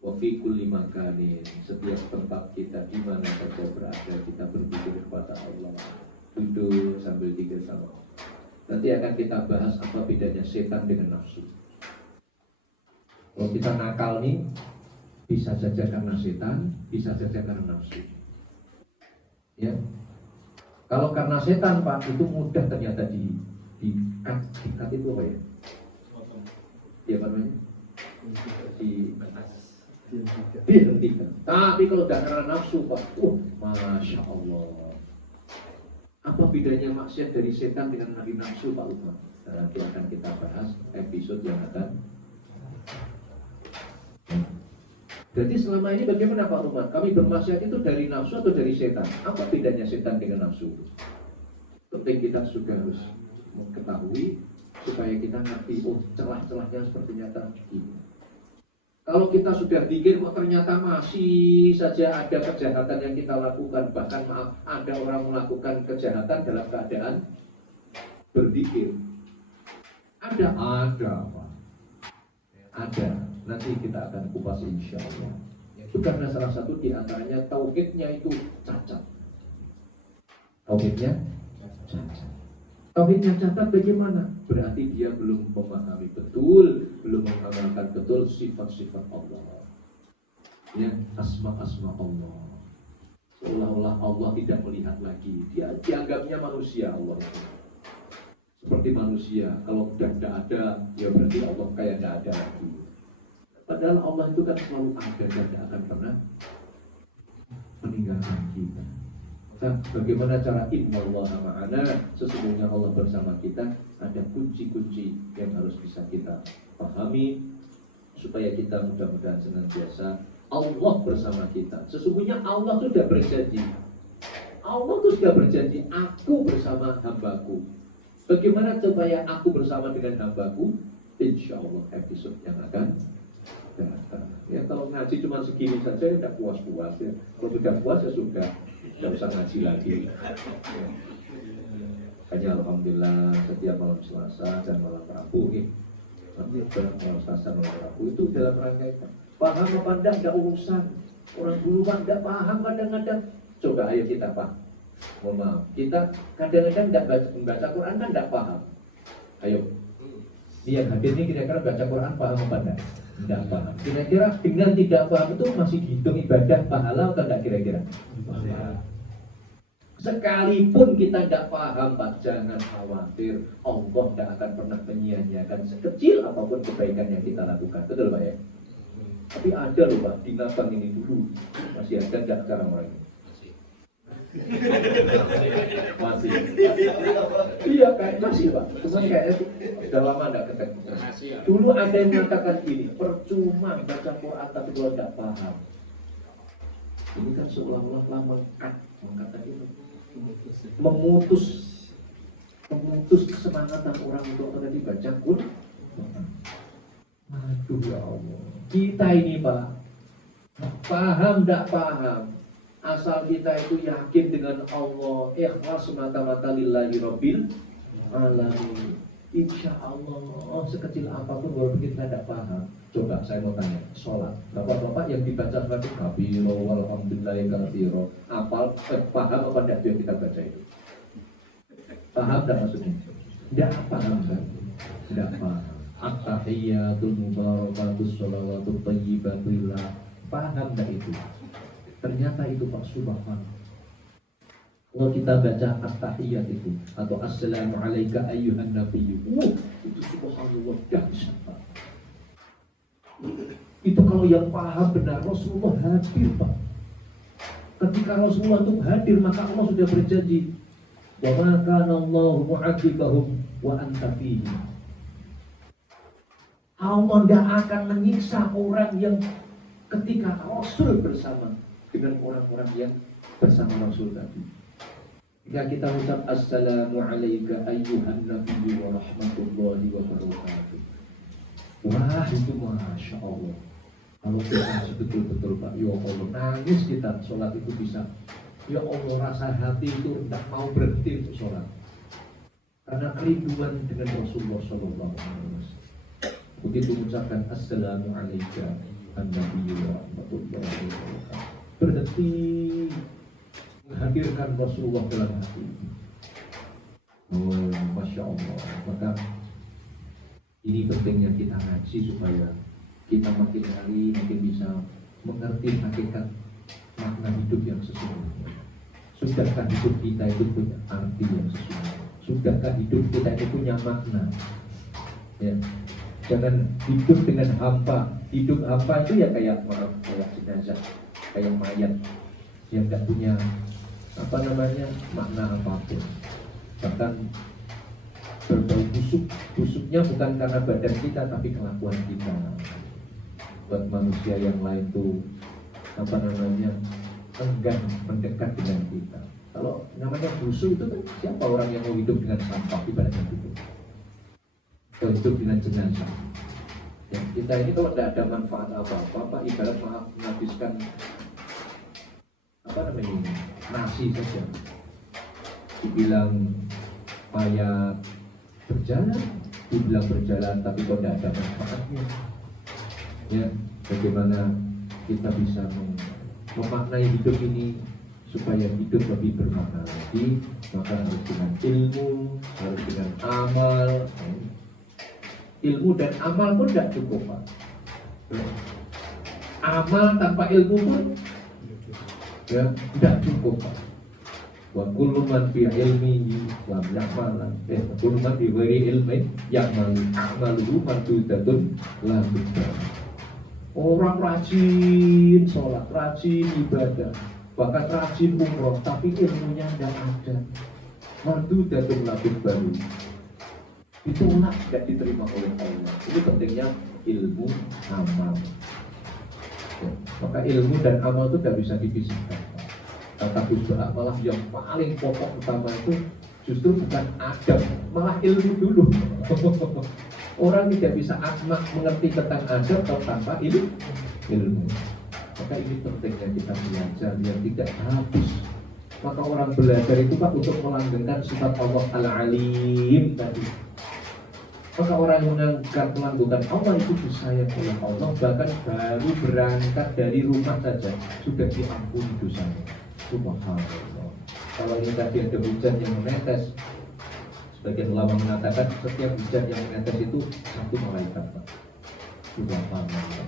Wa fi kulli makanin, setiap tempat kita di mana saja berada kita berpikir kepada Allah. Duduk sambil zikir sama Allah. Nanti akan kita bahas apa bedanya setan dengan nafsu. Kalau kita nakal nih, bisa saja karena setan, bisa saja karena nafsu. Ya, kalau karena setan Pak itu mudah ternyata dikat itu apa ya? Ya apa namanya? Dihentikan. Tapi kalau tidak karena nafsu Pak, masya Allah. Apa bedanya maksiat dari setan dengan hari nafsu Pak Uthman? Nanti akan kita bahas episode yang akan. Jadi selama ini bagaimana Pak Uthman? Kami bermaksiat itu dari nafsu atau dari setan? Apa bedanya setan dengan nafsu? Penting kita juga harus mengetahui supaya kita ngerti, celah-celahnya sepertinya tadi. Kalau kita sudah pikir ternyata masih saja ada kejahatan yang kita lakukan, bahkan maaf, ada orang melakukan kejahatan dalam keadaan berzikir. Ada Pak. Ada. Nanti kita akan kupas insya Allah. Itu karena salah satu di antaranya tauhidnya itu cacat. Tauhidnya cacat. Tauhidnya cacat bagaimana? Berarti dia belum memahami betul, belum mengamalkan betul sifat-sifat Allah. Ya, asma-asma Allah. Seolah-olah Allah tidak melihat lagi. Dia dianggapnya manusia Allah. Seperti manusia, kalau sudah tidak ada, ya berarti Allah kayak tidak ada lagi. Padahal Allah itu kan selalu ada dan tidak akan pernah meninggalkan kita. Nah, bagaimana cara innallaha ma'ana? Sesungguhnya Allah bersama kita. Ada kunci-kunci yang harus bisa kita pahami supaya kita mudah-mudahan senantiasa Allah bersama kita. Sesungguhnya Allah sudah berjanji. Allah itu sudah berjanji, aku bersama hambaku. Bagaimana supaya aku bersama dengan hambaku? Insya Allah episode yang akan datang. Ya kalau ngaji cuma segini saja ya tidak puas-puas ya. Kalau sudah puas ya sudah, tidak usah ngaji lagi. Hanya alhamdulillah setiap malam Selasa dan malam Rabu ini. Malam Selasa malam Rabu itu dalam rangka itu. Paham apa enggak urusan. Orang dulu enggak paham kadang-kadang. Coba ayo kita paham. Mohon maaf, kita kadang-kadang enggak membaca Quran kan enggak paham. Ayo. Yang hadir ini kira-kira baca Quran paham apa enggak? Tidak paham. Kira-kira dengan tidak paham itu masih dihitung ibadah pahala atau tidak kira-kira? Sekalipun kita tidak paham Pak, jangan khawatir. Allah tidak akan pernah menyia-nyiakan sekecil apapun kebaikan yang kita lakukan. Betul Pak ya? Tapi ada loh Pak, di Nabang ini dulu masih ada nggak sekarang orang ini? Masih. Iya kayak masih Pak. Cuman kayaknya sudah lama tidak ketemu. Dulu ada yang mengatakan gini, percuma baca Quran tapi kalau tidak paham. Ini kan seolah-olah mengangkat itu, memutus kesemangatan orang untuk tadi baca Quran. Aduh ya Allah. Kita ini Pak, paham tidak paham, asal kita itu yakin dengan Allah, ikhlas semata-mata lillahi rabbil alamin. Insya Allah sekecil apapun walaupun kita tidak paham. Coba saya mau tanya, sholat bapak-bapak yang dibaca sholat itu kabiro walhamdulillahi katsiro, paham apa tidak yang kita baca itu? Paham tidak maksudnya? Tidak paham kan? Tidak paham. At-tahiyyatul mubarakatus sholawatut thayyibatillah. Paham tidak itu? Ternyata itu Pak, subhanallah. Kalau kita baca at-tahiyyat itu atau assalamu alayka ayyuhan nabiyyu, itu subhanallah dahsyat Pak. Itu kalau yang paham benar, Rasulullah hadir Pak. Ketika Rasulullah itu hadir, maka Allah sudah berjanji, wa ma kana Allahu mu'adzibahum wa anta fihim. Allah tidak akan menyiksa orang yang ketika Rasul bersama dengan orang-orang yang bersama Rasul tadi. Jika kita ucap assalamu alayka ayyuhan nabiyyu wa rahmatullahi wa barakatuh. Wah itu Masya Allah. Kalau kita betul-betul Pak, ya Allah, nangis kita sholat itu bisa. Ya Allah, rasa hati itu tidak mau berhenti untuk sholat. Karena kerinduan dengan Rasulullah Sallallahu Alaihi Wasallam. Begitu mengucapkan assalamu alayka an-nabiyyu wa rahmatullahi wa barakatuh, berhenti menghadirkan Rasulullah dalam hati. Oh, Masya Allah. Maka ini pentingnya kita ngaji supaya kita makin hari makin bisa mengerti hakikat makna hidup yang sesungguhnya. Sudahkah hidup kita itu punya arti yang sesungguhnya? Sudahkah hidup kita itu punya makna? Ya. Jangan hidup dengan hampa. Hidup hampa itu ya kayak jenazah, kayak mayat yang tidak punya makna apapun. Bahkan berbau busuk. Busuknya bukan karena badan kita tapi kelakuan kita. Buat manusia yang lain tuh enggan mendekat dengan kita. Kalau namanya busuk itu kan siapa orang yang mau hidup dengan sampah ibaratnya gitu. Kalau hidup dengan jenazah. Ya, kita ini kalau tidak ada manfaat apa-apa, ibarat menghabiskan nasi saja. Dibilang mayat berjalan, dibilang berjalan tapi kok tidak ada manfaatnya. Ya, bagaimana kita bisa memaknai hidup ini supaya hidup lebih bermakna lagi? Maka harus dengan ilmu, harus dengan amal. Ilmu dan amal pun tidak cukup Pak. Amal tanpa ilmu pun ya tidak cukup Pak. Wa kullu man fi ilmihi lam ya'mal, kullu man fi ghairi ilmi ya'mal a'maluhu mardudatun la budda. Orang rajin sholat, rajin ibadah, bahkan rajin umroh, tapi ilmunya tidak ada. Mardudatun la budda. Itu tidak diterima oleh Allah. Ini pentingnya ilmu amal. Ya, maka ilmu dan amal itu tidak bisa dipisahkan. Kata Gus Dur, malah yang paling pokok utama itu justru bukan adab, malah ilmu dulu. Orang tidak bisa mengerti tentang adab kalau tanpa ilmu. Maka ini pentingnya kita belajar yang tidak habis. Maka orang belajar itu Pak untuk melanggengkan sifat Allah Al-Alim tadi. Maka orang yang melanggengkan Allah itu disayang oleh Allah, bahkan baru berangkat dari rumah saja sudah diampuni dosanya. Subhanallah. Kalau ini tadi ada hujan yang menetes, sebagian ulama mengatakan setiap hujan yang menetes itu satu malaikat Pak. Subhanallah.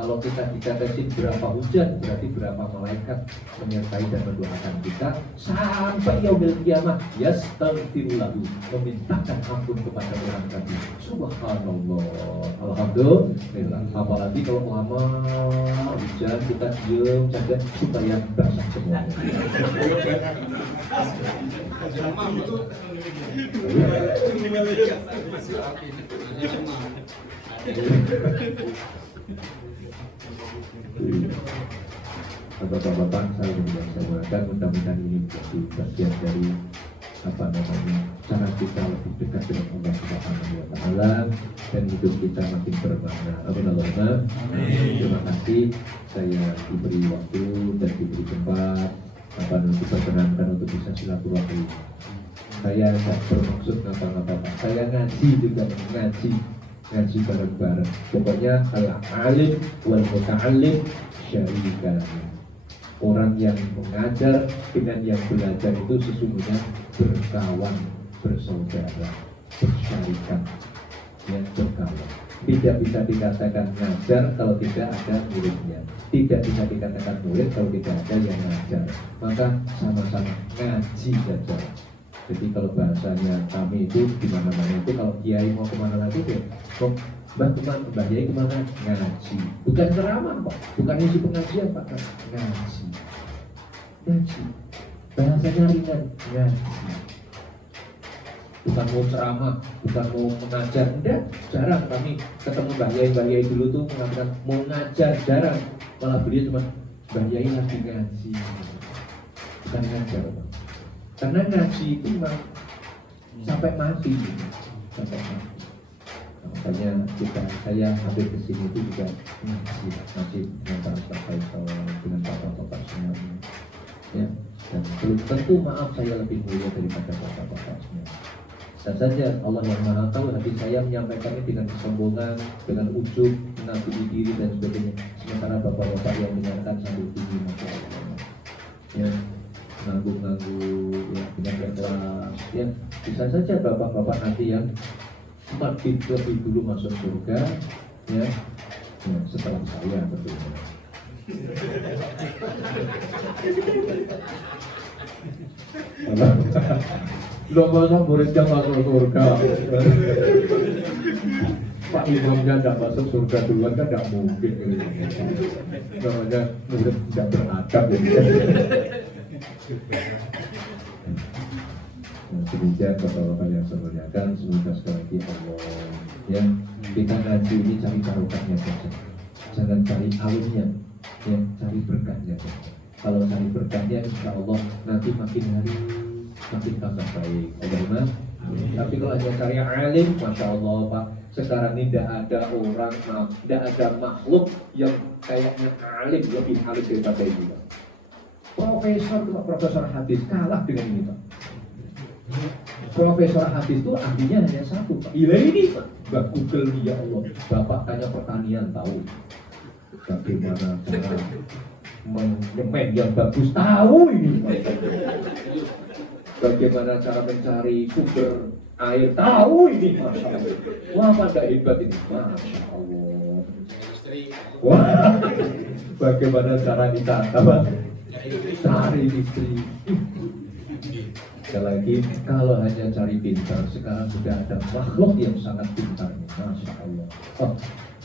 Kalau kita dikatakan berapa hujan, berarti berapa malaikat menyertai dan mendoakan kita sampai yaumil kiamah. Yastaghfirullahu, memintakan ampun kepada orang tadi. Subhanallah, alhamdulillah. Apalagi kalau lama hujan kita diam saja supaya basah semuanya. Bapak-bapak, saya mengucapkan mudah-mudahan ini menjadi bagian dari cara kita lebih dekat dengan Allah Subhanahu wa Ta'ala dan hidup kita makin bermakna. Allahumma terima kasih saya diberi waktu dan diberi tempat diperkenankan untuk bisa silaturahmi. Saya tak bermaksud apa-apa, saya ngaji juga ngaji bareng-bareng. Pokoknya al-alim wal muta'allim syarikan. Orang yang mengajar dengan yang belajar itu sesungguhnya berkawan, bersaudara, bersyarikat, yang berkawan. Tidak bisa dikatakan ngajar kalau tidak ada muridnya. Tidak bisa dikatakan murid kalau tidak ada yang ngajar. Maka sama-sama ngaji saja. Jadi kalau bahasanya kami itu di mana-mana itu kalau kiai mau kemana lagi deh, kok Mbah Kiai kemana? Ngaji. Bukan ceramah Pak, bukan isi pengajian Pak, ngaji. Bahasanya ringan, ngaji. Bukan mau ceramah, bukan mau mengajar, enggak. Jarang kami ketemu Mbah Kiai dulu tuh mengatakan mau ngajar, jarang. Malah beliau cuma Mbah Kiai lagi ngaji, bukan ngajar Pak. Karena ngaji itu memang sampai mati, sampai mati. Makanya saya hampir kesini itu juga ngaji dengan sampai dengan bapak-bapak semuanya. Ya, dan tentu maaf saya lebih mulia daripada bapak-bapak semua. Dan saja Allah yang Maha Tahu hati saya menyampaikannya dengan kesombongan, dengan ujub, mengakui diri dan sebagainya. Sementara bapak-bapak yang mendengarkan sambil tinggi, masya Allah. Ya, nganggu-nganggu ya, dengan ikhlas ya, bisa saja bapak-bapak nanti yang lebih dulu masuk surga ya, setelah saya tentunya. Lo masa muridnya masuk surga, Pak Imamnya tidak masuk surga duluan kan tidak mungkin. Namanya murid tidak beradab ya. Demikian bapak-bapak yang saya muliakan, semoga sekali lagi Allah ya, kita ngaji ini cari barokahnya saja, jangan cari alimnya ya, cari berkahnya saja. Kalau cari berkahnya insya Allah nanti makin hari makin tambah baik. Bagaimana? Tapi kalau hanya cari alim, masya Allah Pak, sekarang ini tidak ada orang, tidak ada makhluk yang kayaknya alim, lebih alim daripada ini Pak. Profesor hadis kalah dengan ini Pak. Profesor hadis itu artinya hanya satu Pak. Gila ini Pak. Mbak Google ya Allah. Bapak tanya pertanian tahu. Bagaimana cara menyemen yang bagus tahu ini Pak. Bagaimana cara mencari sumber air tahu ini Masya Allah. Wah pada hebat ini Masya Allah. Wah bagaimana cara kita cari istri. Sekali lagi, kalau hanya cari pintar, sekarang sudah ada makhluk yang sangat pintar, Masya Allah. Oh,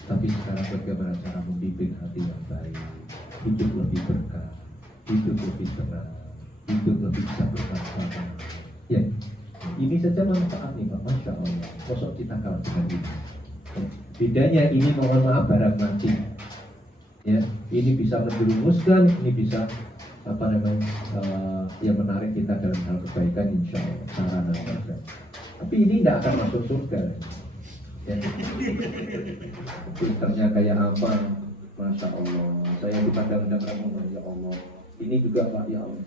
tapi sekarang bagaimana cara membimbing hati yang baik, hidup lebih berkah, hidup lebih tenang, hidup lebih bisa berkah. Ya, ini saja manfaat nih Pak, Masya Allah. Kosok kita kalah dengan ini. Bedanya ini mohon maaf barang mancing. Ya, ini bisa menjerumuskan, ini bisa yang menarik kita dalam hal kebaikan insya Allah sarana saja. Tapi ini tidak akan masuk surga ya. Filternya kayak apa Masya Allah, saya dipandang-pandang ya Allah. Ini juga Pak ya Allah.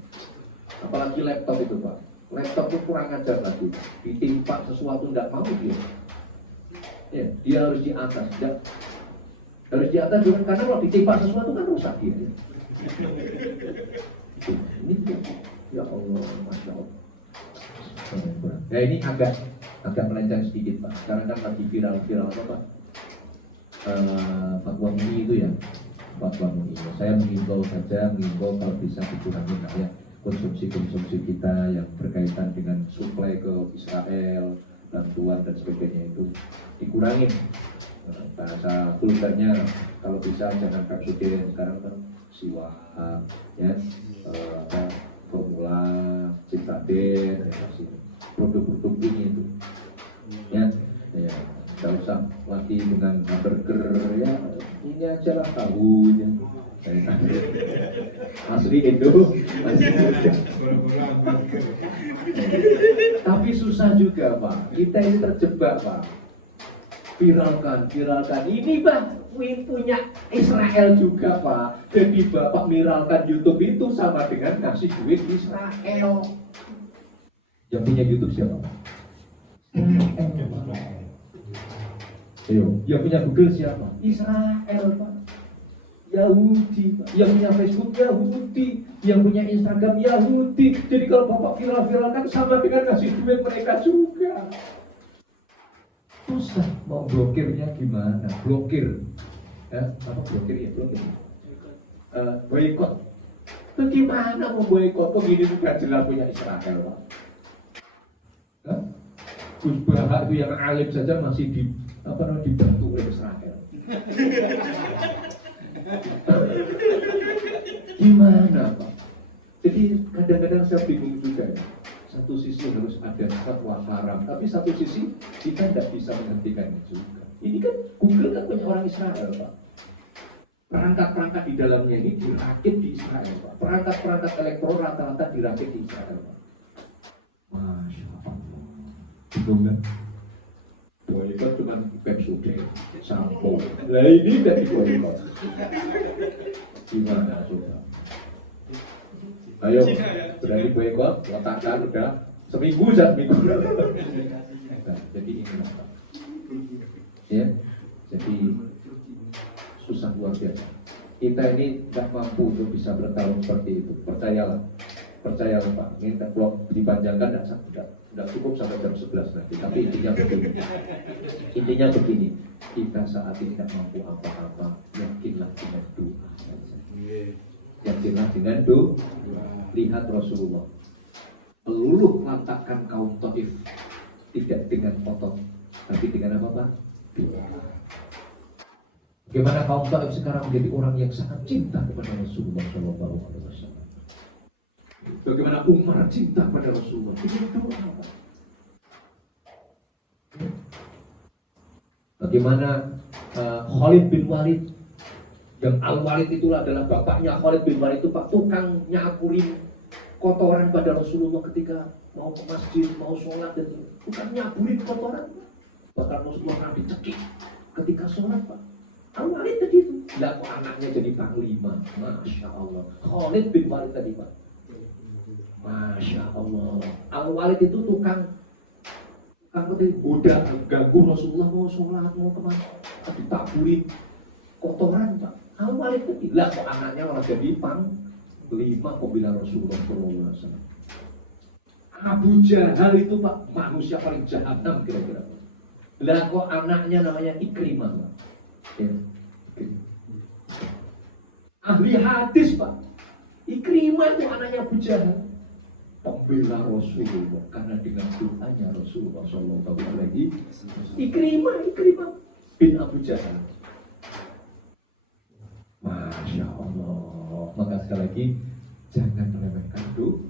Apalagi laptop itu Pak, laptop itu kurang ajar lagi, ditimpa sesuatu tidak mau dia ya, dia harus di atas ya. Harus di atas juga karena kalau ditimpa sesuatu kan rusak dia. Ini ya Allah, Masya Allah. Ya ini agak melenceng sedikit Pak. Sekarang kan lagi viral apa Pak? fatwa MUI itu ya, fatwa MUI. Saya mengimbau kalau bisa dikurangi lah ya konsumsi kita yang berkaitan dengan suplai ke Israel, bantuan dan sebagainya itu dikurangin. Bahasa vulgarnya kalau bisa jangan kapsudin, sekarang kan siwa ya, formula, citadel, produk-produk ini itu ya, nggak usah lagi dengan hamburger ya, ini aja lah tahu ya. Asli Indo, tapi susah juga Pak, kita ini terjebak Pak. Viralkan. Ini Pak, punya Israel juga Pak. Jadi Bapak viralkan YouTube itu sama dengan ngasih duit Israel. Yang punya YouTube siapa Pak? Ayo, yang punya Google siapa? Israel Pak. Yahudi Pak. Yang punya Facebook Yahudi. Yang punya Instagram Yahudi. Jadi kalau Bapak viralkan sama dengan ngasih duit mereka juga. Susah mau blokirnya gimana? Blokir apa blokir ya? Blokir boikot. Bagaimana mau boikot? Begini bukan jelas punya Israel Pak. Gus Bahak itu yang alim saja masih dibantu oleh Israel. Gimana Pak? Jadi kadang-kadang saya bingung juga ya. Satu sisi harus ada fatwa haram, tapi satu sisi kita tidak bisa menghentikannya juga. Ini kan Google kan punya orang Israel Pak. Perangkat-perangkat di dalamnya ini dirakit di Israel Pak. Perangkat-perangkat elektron rata-rata dirakit di Israel Pak. Masya Allah. Betul kan? Boykot cuma Pepsodent, sampo. Nah ini kan boykot. Gimana coba? Ayo, berani boykot, letakkan udah seminggu. Nah, jadi ini Pak. Ya, jadi susah luar biasa. Kita ini tidak mampu untuk bisa bertarung seperti itu. Percayalah Pak. Ini kalau dipanjangkan tidak cukup sampai jam 11 nanti. Tapi intinya begini. Kita saat ini tidak mampu apa-apa. Yakinlah dengan doa. Yakinlah dengan doa. Lihat Rasulullah peluluh lantakkan kaum Taif tidak dengan otot, tapi dengan apa Pak? Doa. Bagaimana kaum Taif sekarang menjadi orang yang sangat cinta kepada Rasulullah SAW. Bagaimana Umar cinta pada Rasulullah dengan doa Pak. Bagaimana Khalid bin Walid, yang Al-Walid itulah adalah bapaknya Khalid bin Walid itu Pak, tukang nyapurin kotoran pada Rasulullah ketika mau ke masjid, mau sholat, dan tukang nyapurin kotoran. Bahkan Rasulullah kan dicekik ketika sholat Pak. Al-Walid tadi itu, lah kok anaknya jadi panglima. Masya Allah. Khalid bin Walid tadi Pak. Masya Allah. Al-Walid itu tukang goda, ganggu Rasulullah mau sholat, mau kemana, ditaburin kotoran Pak. Al-Walid itu lah kok anaknya malah jadi panglima pembela Rasulullah SAW. Abu Jahal itu Pak manusia paling jahanam kira-kira. Lah kok anaknya namanya Ikrimah Pak. Ya. Ahli hadis Pak. Ikrimah itu anaknya Abu Jahal. Pembela Rasulullah karena dengan doanya Rasulullah SAW. Ikrimah bin Abu Jahal. Masya Allah. Maka sekali lagi jangan meremehkan doa.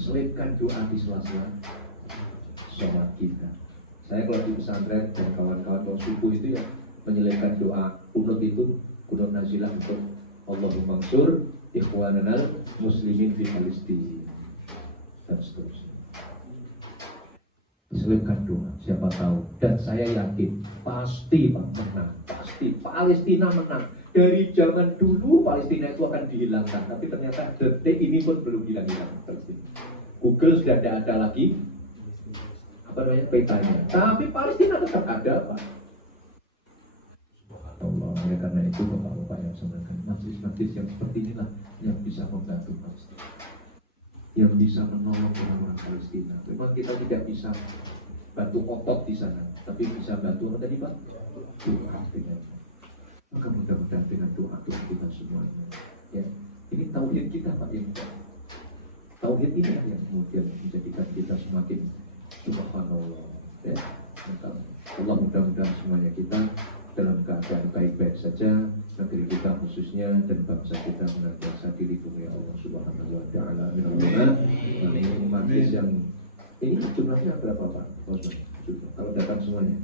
Selipkan doa di sela-sela sholat kita. Saya kalau di pesantren dan kawan-kawan kalau subuh itu ya menyelipkan doa kunut itu, kunut nazilah untuk Allahumma mansur ikhwananal muslimin fi Palestina dan seterusnya. Selipkan doa, siapa tahu. Dan saya yakin pasti Pak menang, pasti Palestina menang. Dari zaman dulu Palestina itu akan dihilangkan, tapi ternyata detik ini pun belum hilang-hilang. Google sudah tidak ada lagi petanya, tapi Palestina tetap ada Pak. Allah, ya karena itu Bapak-bapak yang sebenarnya majlis-majlis yang seperti inilah yang bisa membantu Palestina, yang bisa menolong orang-orang Palestina. Memang kita tidak bisa bantu otot di sana, tapi bisa bantu apa tadi Pak? Doa dengan Maka mudah-mudahan dengan doa kita semuanya, ya, ini tauhid kita Pak, yang tauhid ini yang kemudian menjadikan kita semakin subhanallah, ya. Maka Allah mudah-mudahan semuanya kita dalam keadaan baik-baik saja, negeri kita khususnya dan bangsa kita senantiasa dilindungi Allah Subhanahu wa taala. Amin. Majlis yang ini jumlahnya berapa Pak? Kalau datang semuanya?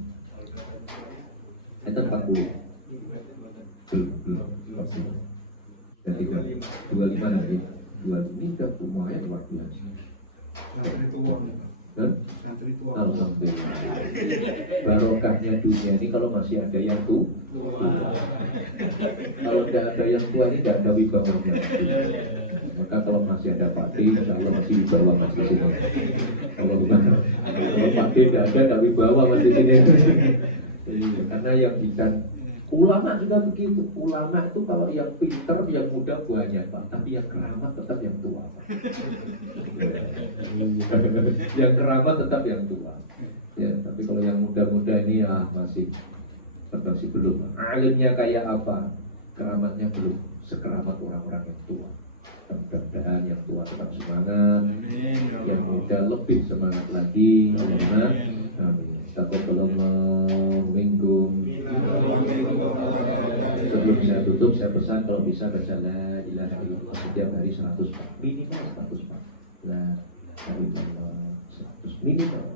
Itu 40. Belum. Dan 25 nanti. 25 ini udah lumayan luar biasa. Alhamdulillah. Barokahnya dunia ini kalau masih ada yang tua. Kalau tidak ada yang tua ini tidak ada wibawanya. Maka kalau masih ada Pak D, insya Allah masih wibawa mas di sini. Kalau Pak D tidak ada wibawa mas di sini. Karena yang bikin ulama juga begitu. Ulama itu kalau yang pinter, yang muda banyak Pak, tapi yang keramat tetap yang tua Pak. Yang keramat tetap yang tua. Ya, tapi kalau yang muda-muda ini ya masih belum. Alimnya kayak apa? Keramatnya belum sekeramat orang-orang yang tua. Mudah-mudahan yang tua tetap semangat, yang muda lebih semangat lagi. Amin. Taqabbalallahu minkum. Sebelum saya tutup, saya pesan kalau bisa baca la ilaha illallah setiap hari 100 Pak. Minimal 100 Pak. La ilaha illallah 100 minimal.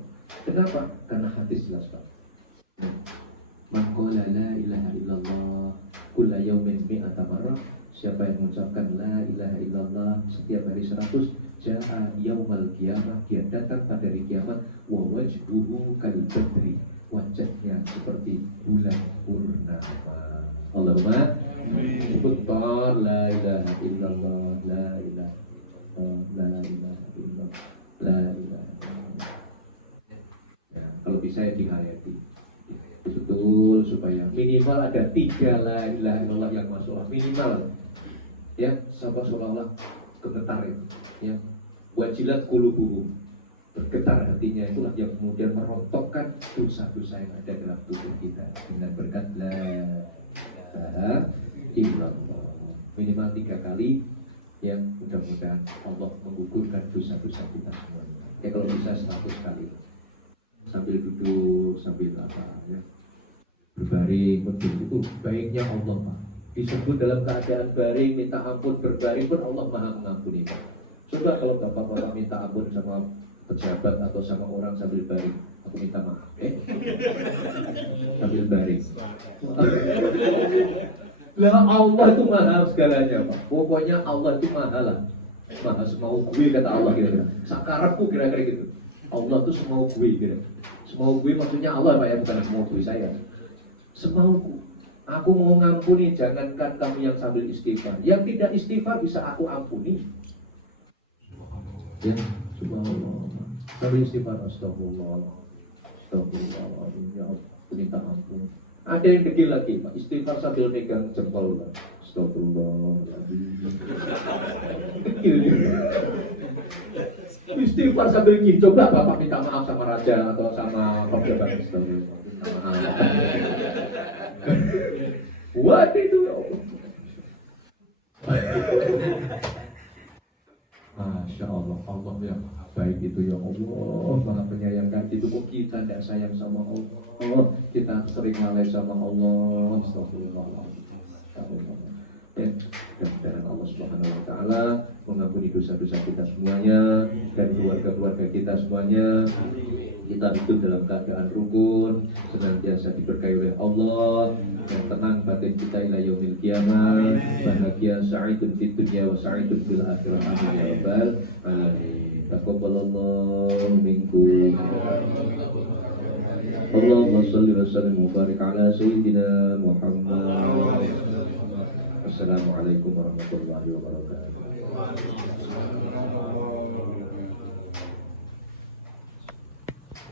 Kenapa? Karena hadis jelas Pak. Man qala la ilaha illallah kulla yaumin mi'ata marrah. Siapa yang mengucapkan la ilaha illallah setiap hari 100, ja'a yaumal qiyamah, dia datang pada hari kiamat, wa wajhuhu kal badri, wajahnya seperti bulan purnama. Allahumma sebut la ilaha illallah, la ilaha illallah, la ilaha illallah, la ilaha illallah. Ya, kalau bisa ya dihayati betul supaya minimal ada 3 la ilaha illallah yang masuk, minimal. Ya, sahabat seolah-olah gemetar itu, ya, wajilat qulubuhum, bergetar hatinya, itulah yang kemudian merontokkan dosa-dosa yang ada dalam tubuh kita dengan berkat la ilaha illallah. Minimal 3 kali, ya, mudah-mudahan Allah menggugurkan dosa-dosa kita semuanya. Ya kalau bisa 100 kali, sambil duduk, sambil apa, ya, berbaring, itu baiknya Allah Pak. Disebut dalam keadaan baring, minta ampun, berbaring pun Allah maha mengampuni Pak. Coba kalau bapak-bapak minta ampun sama pejabat atau sama orang sambil baring, aku minta maaf, sambil baring. Lah Allah itu maha segalanya Pak. Pokoknya Allah itu maha lah, maha semau gue kata Allah kira-kira. Sakarapku kira-kira gitu. Allah itu semau gue kira. Semau gue maksudnya Allah Pak ya, bukan semau gue saya. Semauku. Aku mau ngampuni, jangankan kamu yang sambil istighfar. Yang tidak istighfar bisa aku ampuni. Ya, subhanallah. Sambil istighfar, astagfirullah. Astagfirullah. Ya Allah, minta ampun. Ada yang degil lagi, Pak. Istighfar sambil megang jempol, Pak. Astagfirullah. Degil. Istighfar sambil gini. Coba Bapak minta maaf sama raja atau sama pejabat. Astagfirullah. What itu ya Allah. Masya Allah, Allah yang baik itu ya Allah, maha penyayang. Itu kok kita tidak sayang sama Allah, kita sering lalai sama Allah. Astagfirullahaladzim. Dan Allah Subhanahu wa taala mengampuni dosa-dosa kita semuanya dan keluarga-keluarga kita semuanya. Kita hidup dalam keadaan rukun, senantiasa diberkahi oleh Allah, yang tenang batin kita ila yaumil qiyamah, bahagia sa'idun fid dunya wa sa'idun fil akhirah. Amin ya rabbal alamin. Taqabbalallahu minkum. Allahumma shalli wa sallim wa barik ala sayyidina Muhammad. Assalamualaikum warahmatullahi wabarakatuh.